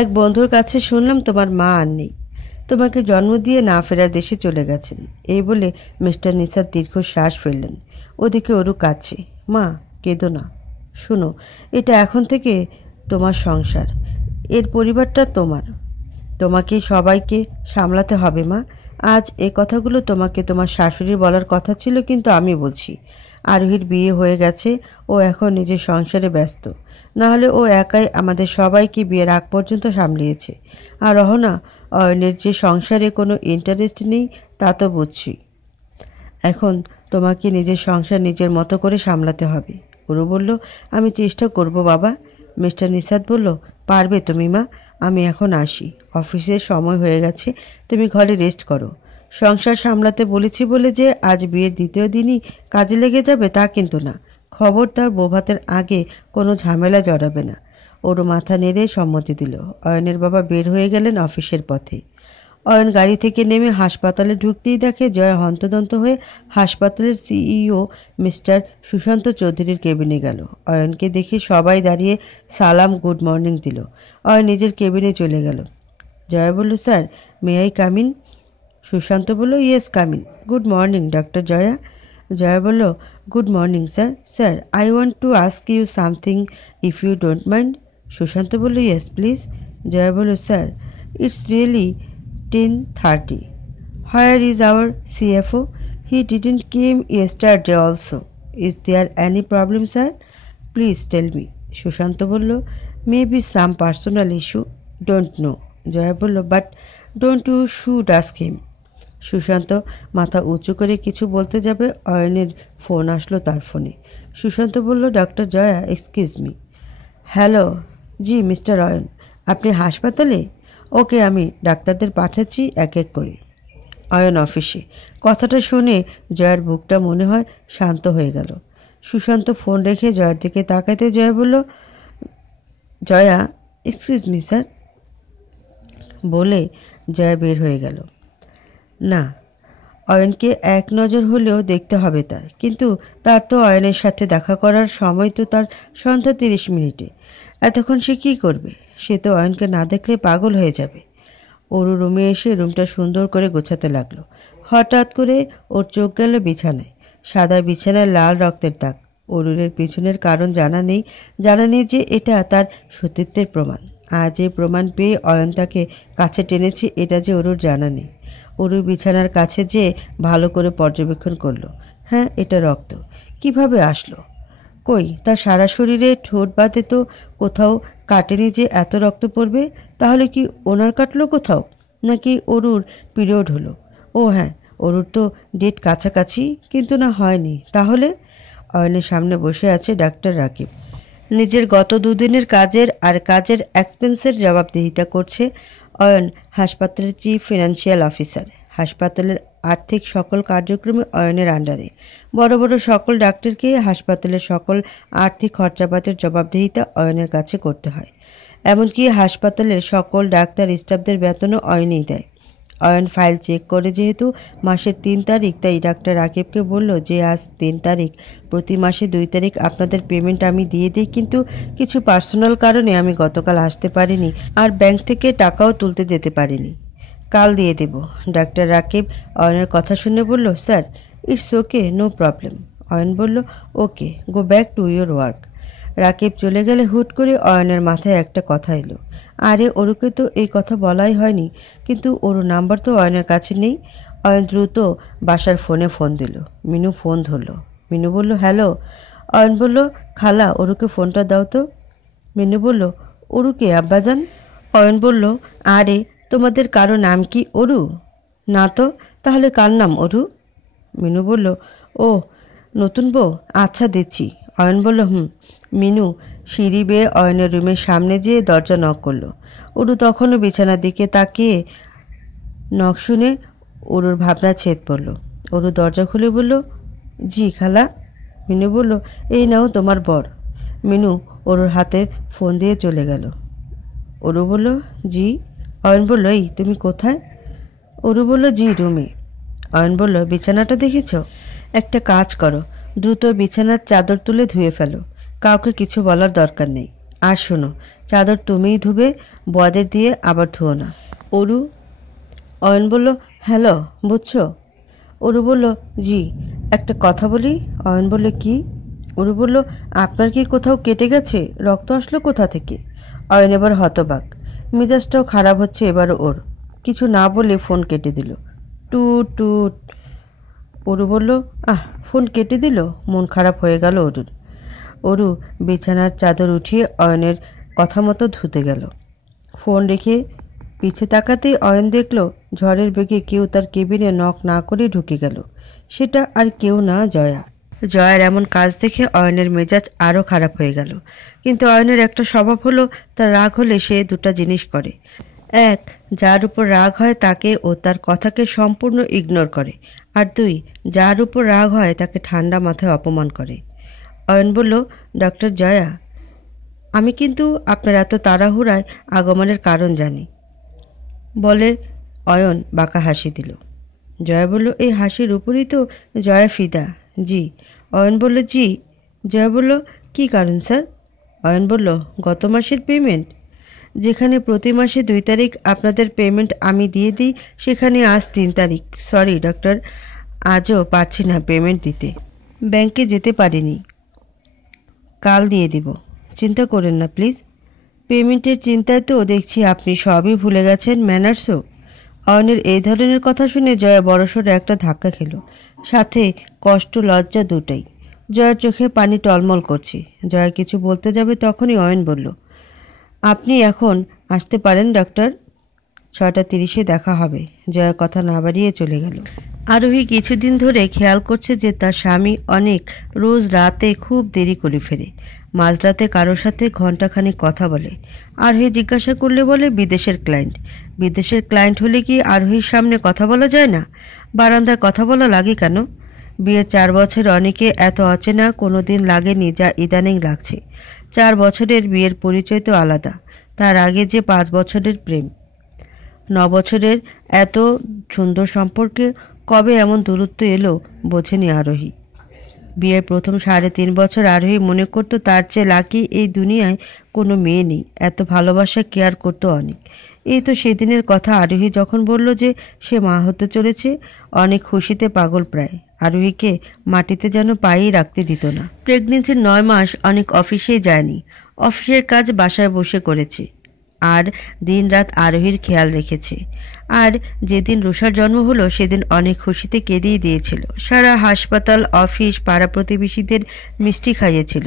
এক বন্ধুর কাছে শুনলাম তোমার মা আর নেই, তোমাকে জন্ম দিয়ে না ফেরার দেশে চলে গেছেন। এই বলে মিস্টার নিসাদ দীর্ঘশ্বাস ফেললেন। ওদিকে ওরু কাঁদছে। মা, কেঁদো না। শুনো, এটা এখন থেকে তোমার সংসার, এর পরিবারটা তোমার, তোমাকে সবাইকে সামলাতে হবে মা। আজ এই কথাগুলো তোমাকে তোমার শাশুড়ি বলার কথা ছিল, কিন্তু আমি বলছি। আরোহীর বিয়ে হয়ে গেছে, ও এখন নিজের সংসারে ব্যস্ত। না হলে ও একাই আমাদের সবাইকে বিয়ের আগ পর্যন্ত সামলিয়েছে। আর অহনা, অয়নের যে সংসারে কোনো ইন্টারেস্ট নেই তা তো বুঝছি। এখন তোমাকে নিজের সংসার নিজের মতো করে সামলাতে হবে। ওরু বলল, আমি চেষ্টা করব বাবা। মিস্টার নিসাদ বলল, পারবে তুমি মা। আমি এখন আসি, অফিসের সময় হয়ে গেছে, তুমি ঘরে রেস্ট করো। সংসার সামলাতে বলেছি বলে যে আজ বিয়ের দ্বিতীয় দিনই কাজে লেগে যাবে তা কিন্তু না। খবরদার বৌভাতের আগে কোনো ঝামেলা জড়াবে না। ওরও মাথা নেড়ে সম্মতি দিল। অয়নের বাবা বের হয়ে গেলেন অফিসের পথে। অয়ন গাড়ি থেকে নেমে হাসপাতালে ঢুকতেই দেখে জয়া হন্তদন্ত হয়ে হাসপাতালের সিইও মিস্টার সুশান্ত চৌধুরীর কেবিনে গেল। অয়নকে দেখে সবাই দাঁড়িয়ে সালাম গুড মর্নিং দিল। অয়ন নিজের কেবিনে চলে গেল। জয়া বলল, sir, may I come in? Sushanta বলল, yes come in. Good morning doctor Joya. Joya বলল, good morning sir. Sir, I want to ask you something if you don't mind. Sushanta বলল, ইয়েস প্লিজ। জয়া বলল, sir, it's really 10:30. Where is our CFO? He didn't came yesterday also. Is there any problem, sir? Please tell me. Sushant বলল, maybe some personal issue. Don't know. Jaya বলল, but don't you should ask him. Sushant মাথা উঁচু করে কিছু বলতে যাবে, অয়নের phone আসলো তার ফোনে। সুশান্ত বলল, doctor Joya, excuse me. Hello, জি মিস্টার অয়ন, আপনি হাসপাতালে? ওকে, আমি ডাক্তারদের পাঠাচ্ছি এক এক করে। অয়ন অফিসে। কথাটা শুনে জয়ার বুকটা মনে হয় শান্ত হয়ে গেল। সুশান্ত ফোন রেখে জয়ার দিকে তাকাতে জয়া বলল, জয়া, এক্সকিউজ মি স্যার, বলে জয়া বের হয়ে গেল। না, অয়নকে এক নজর হলেও দেখতে হবে তার, কিন্তু তার তো অয়নের সাথে দেখা করার সময় তো তার সন্ধ্যা 30 মিনিটে। এতক্ষণ সে কী করবে? সে তো অয়নকে না দেখলে পাগল হয়ে যাবে। ওর রুমে এসে রুমটা সুন্দর করে গোছাতে লাগলো। হঠাৎ করে ওর চোখ গেল বিছানায়। সাদা বিছানায় লাল রক্তের দাগ। অরুরের পিছনের কারণ জানা নেই যে এটা তার সতীত্বের প্রমাণ। আজ এই প্রমাণ পেয়ে অয়ন তাকে কাছে টেনেছে এটা যে অরুর জানা নেই। অরু বিছানার কাছে যেয়ে ভালো করে পর্যবেক্ষণ করলো। হ্যাঁ, এটা রক্ত। কিভাবে আসলো? কই, তার সারা শরীরে ঠোঁট বাদে তো কোথাও কাটেনি যে এত রক্ত পড়বে। তাহলে কি ওনার কাটলো কোথাও, নাকি অরুর পিরিয়ড হলো? ও হ্যাঁ, অরুর তো ডেট কাছাকাছি, কিন্তু না হয়নি। তাহলে অয়নের সামনে বসে আছে ডাক্তার রাকিব। নিজের গত দুদিনের কাজের এক্সপেন্সের জবাবদিহিতা করছে। অয়ন হাসপাতালের চিফ ফিনান্সিয়াল অফিসার। হাসপাতালের আর্থিক সকল কার্যক্রমে অয়নের আন্ডারে। বড় বড় সকল ডাক্তারকে হাসপাতালের সকল আর্থিক খরচাপাতির জবাবদিহিতা অয়নের কাছে করতে হয়। এমনকি হাসপাতালের সকল ডাক্তার স্টাফদের বেতনও অয়নই দেয়। অয়ন ফাইল চেক করে যেহেতু মাসের ৩ তারিখ, তাই ডাক্তার রাকিবকে বলল যে আজ ৩ তারিখ, প্রতি মাসে ২ তারিখ আপনাদের পেমেন্ট আমি দিয়ে দিই, কিন্তু কিছু পার্সোনাল কারণে আমি গতকাল আসতে পারিনি আর ব্যাংক থেকে টাকাও তুলতে যেতে পারিনি। কাল দিয়ে দেব। ডাক্তার রাকিব অয়নের কথা শুনে বলল, sir it's okay, no problem. Ayan বলল, okay, go back to your work. Rakib চলে গেলে হুট করে অয়নের মাথায় একটা কথা এলো। আরে অরুকে তো এই কথা বলাই হয়নি, কিন্তু ওর নাম্বার তো অয়নের কাছে নেই। অয়ন দ্রুত বাসার ফোন দিল। মিনু ফোন ধরল। মিনু বলল, হ্যালো। অয়ন বলল, খালা অরুকে ফোনটা দাও তো। মিনু বলল, অরুকে আব্বাজান? অয়ন বলল, আরে তোমাদের কারো নাম কি অরু? না তো, তাহলে কার নাম অরু? মিনু বলল, ও নতুন বউ, আচ্ছা দিচ্ছি। অয়ন বলল, মিনু সিঁড়ি বেয়ে অয়নের রুমের সামনে যেয়ে দরজা নক করলো। অরু তখনও বিছানার দিকে তাকিয়ে। নখ শুনে অরুর ভাবনা ছেদ পড়ল। অরু দরজা খুলে বলল, জি খালা। মিনু বলল, এই নাও তোমার বর। মিনু অরুর হাতে ফোন দিয়ে চলে গেল। অরু বলল, জি। অয়ন বলল, এই তুমি কোথায়? অরু বলল, জি রুমে। অয়ন বলল, বিছানাটা দেখেছ? একটা কাজ করো, দ্রুত বিছানার চাদর তুলে ধুয়ে ফেলো। কাউকে কিছু বলার দরকার নেই। আর শোনো, চাদর তুমিই ধুবে, বদের দিয়ে আবার ধুও না। অরু। অয়ন বলল, হ্যালো, বুঝছো? অরু বলল, জি। একটা কথা বলি? অয়ন বলল, কি? অরু বলল, আপনার কি কোথাও কেটে গেছে? রক্ত আসলো কোথা থেকে? অয়ন এবার হতবাক, মেজাজটাও খারাপ হচ্ছে এবার ওর। কিছু না বলে ফোন কেটে দিল। টুট টুট। অরু বলল, ফোন কেটে দিল। মন খারাপ হয়ে গেল অরুর। অরু বিছানার চাদর উঠিয়ে অয়নের কথা মতো ধুতে গেল। ফোন রেখে পিছে তাকাতেই অয়ন দেখল ঝড়ের বেগে কেউ তার কেবিনে নক না করে ঢুকে গেল। সেটা আর কেউ না, জয়া। জয়ার এমন কাজ দেখে অয়নের মেজাজ আরও খারাপ হয়ে গেল। কিন্তু অয়নের একটা স্বভাব হলো, তার রাগ হলে সে দুটা জিনিস করে। এক, যার উপর রাগ হয় তাকে ও তার কথাকে সম্পূর্ণ ইগনোর করে। আর দুই, যার উপর রাগ হয় তাকে ঠান্ডা মাথায় অপমান করে। অয়ন বলল, ডক্টর জয়া, আমি কিন্তু আপনার এত তাড়াহুড়ায় আগমনের কারণ জানি। বলে অয়ন বাঁকা হাসি দিল। জয়া বলল, এই হাসির উপরই তো জয়া ফিদা। জি। অয়ন বলল, জি। জয়া বলল, কী কারণ স্যার? অয়ন বলল, গত মাসের পেমেন্ট। যেখানে প্রতি মাসে 2 তারিখ আপনাদের পেমেন্ট আমি দিয়ে দিই, সেখানে আজ 3 তারিখ। সরি ডক্টর, আজও পারছি না পেমেন্ট দিতে। ব্যাংকে যেতে পারিনি, কাল দিয়ে দিব। চিন্তা করেন না প্লিজ। পেমেন্টের চিন্তায় তো দেখছি আপনি সবই ভুলে গেছেন, ম্যানার্সও। অয়নের এই ধরনের কথা শুনে জয়া বড়সড় একটা ধাক্কা খেল, সাথে কষ্ট লজ্জা দুটাই। জয়ার চোখে পানি টলমল করছে। জয়া কিছু বলতে যাবে তখনই অয়ন বলল, আপনি এখন আসতে পারেন ডক্টর, 6:30-এ দেখা হবে। জয়া কথা না বাড়িয়ে চলে গেল। আরোহী কিছুদিন ধরে খেয়াল করছে যে তার স্বামী অনেক রোজ রাতে খুব দেরি করে ফেরে। মাঝরাতে কারোর সাথে ঘণ্টাখানিক কথা বলে। আরোহী জিজ্ঞাসা করলে বলে বিদেশের ক্লায়েন্ট। বিদেশের ক্লায়েন্ট হলে কি আরোহীর সামনে কথা বলা যায় না? বারান্দায় কথা বলা লাগে কেন? বিয়ের 4 বছর অনেকে এত অচেনা কোনো দিন লাগেনি যা ইদানিং লাগছে। 4 বছরের বিয়ের পরিচয় তো আলাদা, তার আগে যে 5 বছরের প্রেম, 9 বছরের এত সুন্দর সম্পর্কে কবে এমন দূরত্ব এলো বোঝেনি আরোহী। বিয়ের প্রথম 3.5 বছর আরোহী মনে করতো তার চেয়ে লাকি এই দুনিয়ায় কোনো মেয়ে নেই। এত ভালোবাসা কেয়ার করতো অনেক। এই তো সেদিনের কথা, আরোহী যখন বলল যে সে মা হতে চলেছে। অনেক খুশিতে পাগল প্রায়। আরোহীকে মাটিতে যেন পায়েই রাখতে দিত না। প্রেগনেন্সির 9 মাস অনেক অফিসেই যায়নি। অফিসের কাজ বাসায় বসে করেছে। আর দিনরাত আরোহীর খেয়াল রেখেছে। আর যেদিন রুষার জন্ম হলো সেদিন অনেক খুশিতে কেঁদেই দিয়েছিল। সারা হাসপাতাল, অফিস, পাড়া প্রতিবেশীদের মিষ্টি খাইয়েছিল।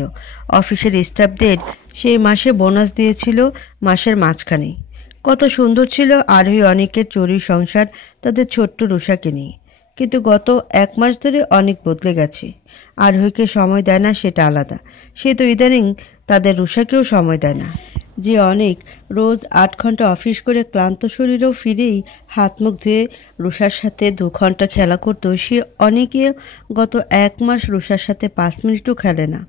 অফিসের স্টাফদের সেই মাসে বোনাস দিয়েছিল মাসের মাঝখানে। কত সুন্দর ছিল আরোহী অনেকের চড়ুই সংসার তাদের ছোট্ট রুষাকে নিয়ে। কিন্তু গত 1 মাস ধরে অনেক বদলে গেছে। আরোহীকে সময় দেয় না সেটা আলাদা, সে তো ইদানিং তাদের রুষাকেও সময় দেয় না। যে অনেক রোজ 8 ঘন্টা অফিস করে ক্লান্ত শরীরেও ফিরেই হাত মুখ ধুয়ে রুষার সাথে 2 ঘন্টা খেলা করতো, সে অনেকে গত 1 মাস রুষার সাথে 5 মিনিটও খেলে না।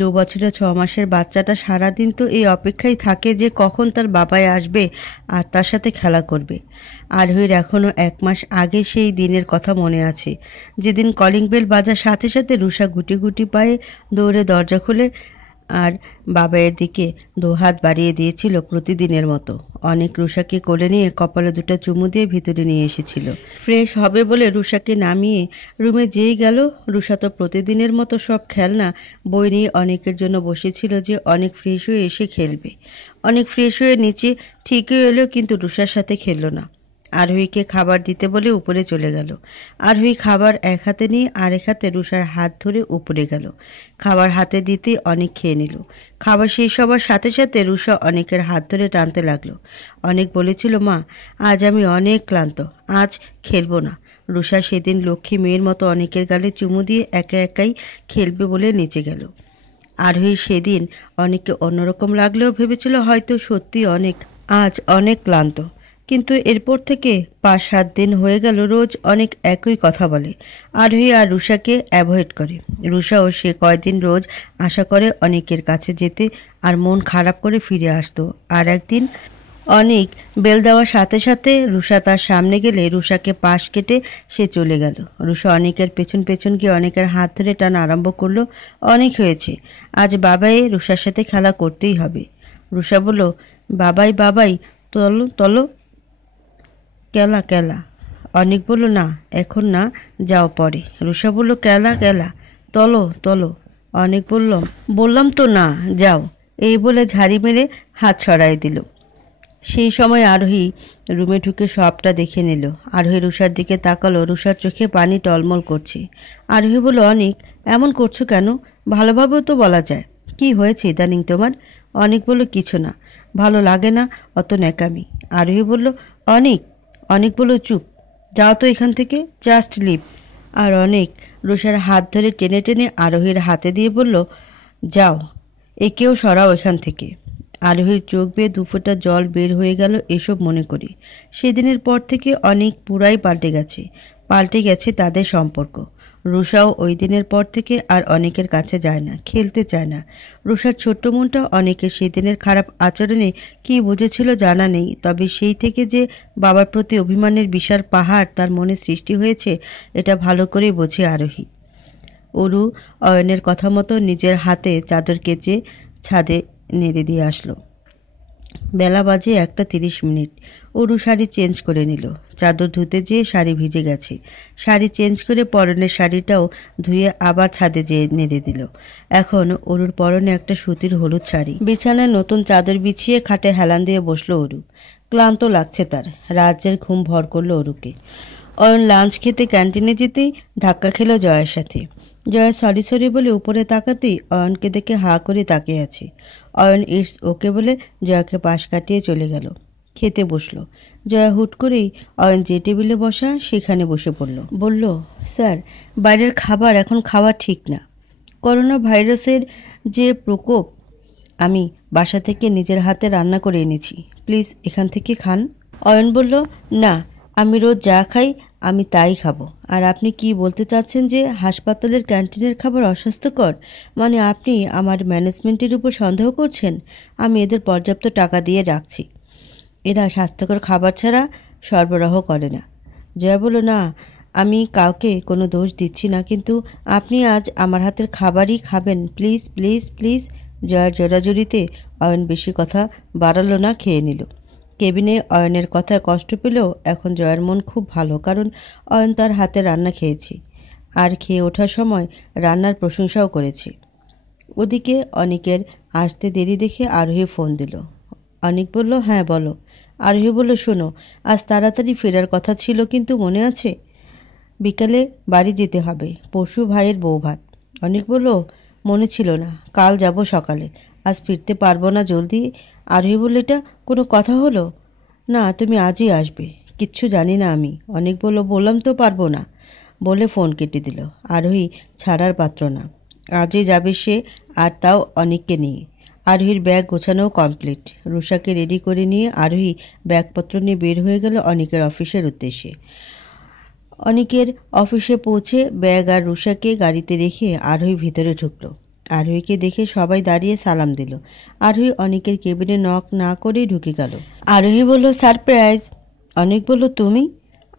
2 বছরের 6 মাসের বাচ্চাটা সারাদিন তো এই অপেক্ষায় থাকে যে কখন তার বাবাই আসবে আর তার সাথে খেলা করবে। আরোহীর এখনও 1 মাস আগে সেই দিনের কথা মনে আছে, যেদিন কলিং বেল বাজার সাথে সাথে রুষা গুটি গুটি পায়ে দৌড়ে দরজা খুলে আর বাবাইয়ের দিকে 2 হাত বাড়িয়ে দিয়েছিল প্রতিদিনের মতো। অনেক রুষাকে কোলে নিয়ে কপালে 2টা চুমু দিয়ে ভিতরে নিয়ে এসেছিল। ফ্রেশ হবে বলে রুষাকে নামিয়ে রুমে যেই গেল, রুষা তো প্রতিদিনের মতো সব খেলনা বই নিয়ে অনেকের জন্য বসেছিল যে অনেক ফ্রেশ হয়ে এসে খেলবে। অনেক ফ্রেশ হয়ে নিচে ঠিকই এলো, কিন্তু রুষার সাথে খেললো না। আরোহীকে খাবার দিতে বলে উপরে চলে গেল। আরোহী খাবার এক হাতে নিয়ে আরেক হাতে রুষার হাত ধরে উপরে গেল। খাবার হাতে দিতেই অনেক খেয়ে নিল। খাবার শেষ হবার সাথে সাথে রুষা অনেকের হাত ধরে টানতে লাগলো। অনেক বলেছিল, মা আজ আমি অনেক ক্লান্ত, আজ খেলবো না। রুষা সেদিন লক্ষ্মী মেয়ের মতো অনেকের গালে চুমু দিয়ে একা একাই খেলবে বলে নিচে গেল। আরোহী সেদিন অনেককে অন্যরকম লাগলেও ভেবেছিল হয়তো সত্যি অনেক আজ অনেক ক্লান্ত। কিন্তু এরপর থেকে 5-7 দিন হয়ে গেল রোজ অনেক একই কথা বলে। আরোহী আর রুষাকে অ্যাভয়েড করে। রুষাও সে কয়দিন রোজ আশা করে অনেকের কাছে যেতে আর মন খারাপ করে ফিরে আসতো। আর একদিন অনেক বেল দেওয়ার সাথে সাথে রুষা তার সামনে গেলে রুষাকে পাশ কেটে সে চলে গেল। রুষা অনেকের পেছন পেছন গিয়ে অনেকের হাত ধরে টানা আরম্ভ করলো। অনেক হয়েছে, আজ বাবাই রুষার সাথে খেলা করতেই হবে। রুষা বলল, বাবাই বাবাই তলো তলো, কেলা কেলা। অনেক বলল, না এখন না, যাও পরে। রুষা বলল, কেলা কেলা, তলো তলো। অনেক বললাম তো না, যাও। এই বলে ঝাড়ি মেরে হাত সরাই দিল। সেই সময় আরোহী রুমে ঢুকে সবটা দেখে নিল। আরোহী রুষার দিকে তাকালো, রুষার চোখে পানি টলমল করছে। আরোহী বলল, অনেক এমন করছো কেন? ভালোভাবেও তো বলা যায়। কি হয়েছে ইদানিং তোমার? অনেক বলল, কিছু না, ভালো লাগে না অত ন্যাকামি। আরোহী বলল, অনেক বলল, চুপ, যাও তো এখান থেকে, জাস্ট লিভ। আর অনেক রুষার হাত ধরে টেনে টেনে আরোহীর হাতে দিয়ে বলল, যাও, একেও সরাও এখান থেকে। আরোহীর চোখ বেয়ে 2 ফোঁটা জল বের হয়ে গেল এসব মনে করি। সেদিনের পর থেকে অনেক পুরাই পাল্টে গেছে তাদের সম্পর্ক। রুষাও ওই দিনের পর থেকে আর অনেকের কাছে যায় না, খেলতে চায় না। রুষার ছোট্ট মনটা অনেকের সেদিনের খারাপ আচরণে কি বুঝেছিল জানা নেই, তবে সেই থেকে যে বাবার প্রতি অভিমানের বিশাল পাহাড় তার মনে সৃষ্টি হয়েছে এটা ভালো করে বোঝে আরোহী। অরু অয়নের কথা মতো নিজের হাতে চাদর কেচে ছাদে নেড়ে দিয়ে আসলো। বেলা বাজে 1:30। অরু শাড়ি চেঞ্জ করে নিল। চাদর ধুতে যেয়ে শাড়ি ভিজে গেছে। শাড়ি চেঞ্জ করে পরনের শাড়িটাও ধুয়ে আবার ছাদে যেয়ে নেড়ে দিল। এখন অরুর পরনে একটা সুতির হলুদ শাড়ি। বিছানায় নতুন চাদর বিছিয়ে খাটে হেলান দিয়ে বসলো অরু। ক্লান্ত লাগছে তার। রাজ্যের ঘুম ভর করলো অরুকে। অয়ন লাঞ্চ খেতে ক্যান্টিনে যেতেই ধাক্কা খেলো জয়ার সাথে। জয়া সরি বলে উপরে তাকাতেই অয়নকে দেখে হা করে তাকিয়ে আছে। অয়ন ইটস ওকে বলে জয়াকে পাশ কাটিয়ে চলে গেল। খেতে বসলো। জয়া হুট করেই অয়ন যে টেবিলে বসা সেখানে বসে পড়ল। বলল, স্যার, বাইরের খাবার এখন খাওয়া ঠিক না। করোনা ভাইরাসের যে প্রকোপ, আমি বাসা থেকে নিজের হাতে রান্না করে এনেছি, প্লিজ এখান থেকে খান। অয়ন বলল, না, আমি রোজ যা খাই আমি তাই খাবো। আর আপনি কি বলতে চাচ্ছেন যে হাসপাতালের ক্যান্টিনের খাবার অস্বাস্থ্যকর? মানে আপনি আমার ম্যানেজমেন্টের উপর সন্দেহ করছেন? আমি এদের পর্যাপ্ত টাকা দিয়ে রাখছি, এরা স্বাস্থ্যকর খাবার ছাড়া সরবরাহ করে না। জয়া বলল, না, আমি কাউকে কোনো দোষ দিচ্ছি না, কিন্তু আপনি আজ আমার হাতের খাবারই খাবেন, প্লিজ প্লিজ প্লিজ। জয়ার জোরাজুরিতে অয়ন বেশি কথা বাড়ালো না, খেয়ে নিল। কেবিনে অয়নের কথায় কষ্ট পেলেও এখন জয়ার মন খুব ভালো, কারণ অয়ন তার হাতে রান্না খেয়েছে আর খেয়ে ওঠার সময় রান্নার প্রশংসাও করেছে। ওদিকে অনেকের আসতে দেরি দেখে আরোহী ফোন দিল। অনিক বলল, হ্যাঁ বলো। আরোহী বলল, শোনো, আজ তাড়াতাড়ি ফেরার কথা ছিল, কিন্তু মনে আছে বিকালে বাড়ি যেতে হবে, পরশু ভাইয়ের বৌভাত। অনিক বলল, মনে ছিল না, কাল যাব সকালে, আজ ফিরতে পারবো না জলদি। আরোহী বলল, এটা কোনো কথা হলো? না, তুমি আজই আসবে। কিচ্ছু জানি না আমি। অনিক বলল, বললাম তো পারবো না, বলে ফোন কেটে দিল। আরোহী ছাড়ার পাত্র না, আজই যাবে সে, আর তাও অনিককে নিয়ে। আরোহীর ব্যাগ গোছানোও কমপ্লিট। রুষাকে রেডি করে নিয়ে আরোহী ব্যাগপত্র নিয়ে বের হয়ে গেল অনিকের অফিসের উদ্দেশ্যে। অনিকের অফিসে পৌঁছে ব্যাগ আর রুষাকে গাড়িতে রেখে আরোহী ভিতরে ঢুকলো। আরোহীকে দেখে সবাই দাঁড়িয়ে সালাম দিল। আরোহী অনিকের কেবিনে নক না করেই ঢুকে গেল। আরোহী বলল, সারপ্রাইজ। অনিক বলল, তুমি?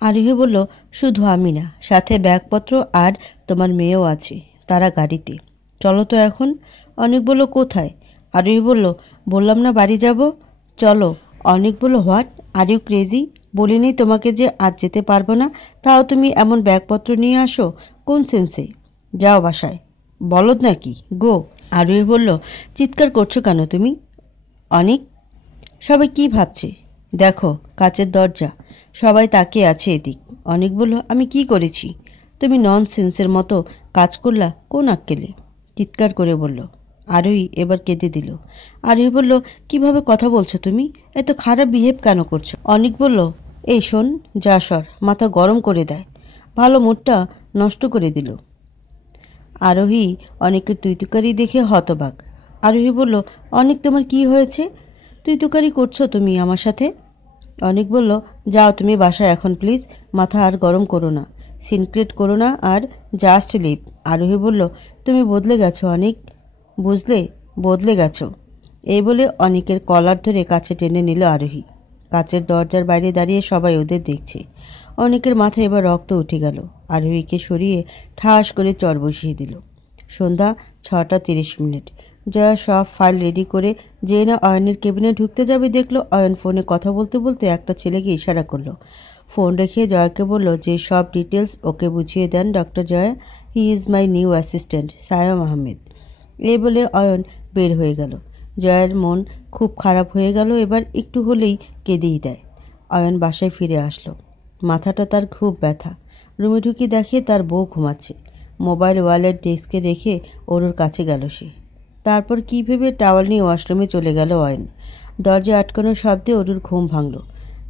আরোহী বলল, শুধু আমি না, সাথে ব্যাগপত্র আর তোমার মেয়েও আছে, তারা গাড়িতে। চলো তো এখন। অনিক বলল, কোথায়? আরোহী বলল, বললাম না বাড়ি যাব, চলো। অনিক বলল, হোয়াট, আর ইউ ক্রেজি? বলিনি তোমাকে যে আজ যেতে পারবো না, তাও তুমি এমন ব্যাগপত্র নিয়ে আসো, কোন সেন্সে? যাও বাসায়। বলদ নাকি, গো। আরোহী বলল, চিৎকার করছো কেন তুমি? অনিক, সবাই কি ভাবছে? দেখো কাচের দরজা, সবাই তাকিয়ে আছে এদিক। অনিক বলল, আমি কি করেছি? তুমি নন সেন্সের মতো কাজ করলা কোন আক্কেলে? চিৎকার করে বলল। আরোহী এবার কেঁদে দিল। আরোহী বলল, কিভাবে কথা বলছো তুমি? এত খারাপ বিহেভ কেন করছো? অনিক বলল, এই শোন, যা সর, মাথা গরম করে দেয়, ভালো মুডটা নষ্ট করে দিল। আরোহী অনেকের তুইতুকারি দেখে হতবাক। আরোহী বলল, অনেক তোমার কি হয়েছে? তুইতুকারি করছো তুমি আমার সাথে? অনেক বলল, যাও তুমি বাসায় এখন প্লিজ, মাথা আর গরম করো না, সিনক্রেট করো না, আর জাস্ট লিভ। আরোহী বলল, তুমি বদলে গেছো অনেক, বুঝলে, বদলে গেছো। এই বলে অনেকের কলার ধরে কাছে টেনে নিল আরোহী। কাচের দরজার বাইরে দাঁড়িয়ে সবাই ওদের দেখছে। অনেকের মাথায় এবার রক্ত উঠে গেল। আরোহীকে সরিয়ে ঠাস করে চর বসিয়ে দিল। সন্ধ্যা 6:30। জয়া সব ফাইল রেডি করে যে না অয়নের কেবিনে ঢুকতে যাবে, দেখলো অয়ন ফোনে কথা বলতে বলতে একটা ছেলেকে ইশারা করলো। ফোন রেখে জয়াকে বলল যে সব ডিটেলস ওকে বুঝিয়ে দেন doctor Joya, he is my new assistant Sayem Ahmed. এই বলে অয়ন বের হয়ে গেল। জয়ার মন খুব খারাপ হয়ে গেল, এবার একটু হলেই কেঁদেই দেয়। অয়ন বাসায় ফিরে আসলো। মাথাটা তার খুব ব্যথা। রুমে ঢুকে দেখে তার বউ ঘুমাচ্ছে। মোবাইল ওয়ালেট ডেস্কে রেখে ওরুর কাছে গেল সে। তারপর কী ভেবে টাওয়াল নিয়ে ওয়াশরুমে চলে গেল অয়ন। দরজা আটকানোর শব্দে ওরুর ঘুম ভাঙল।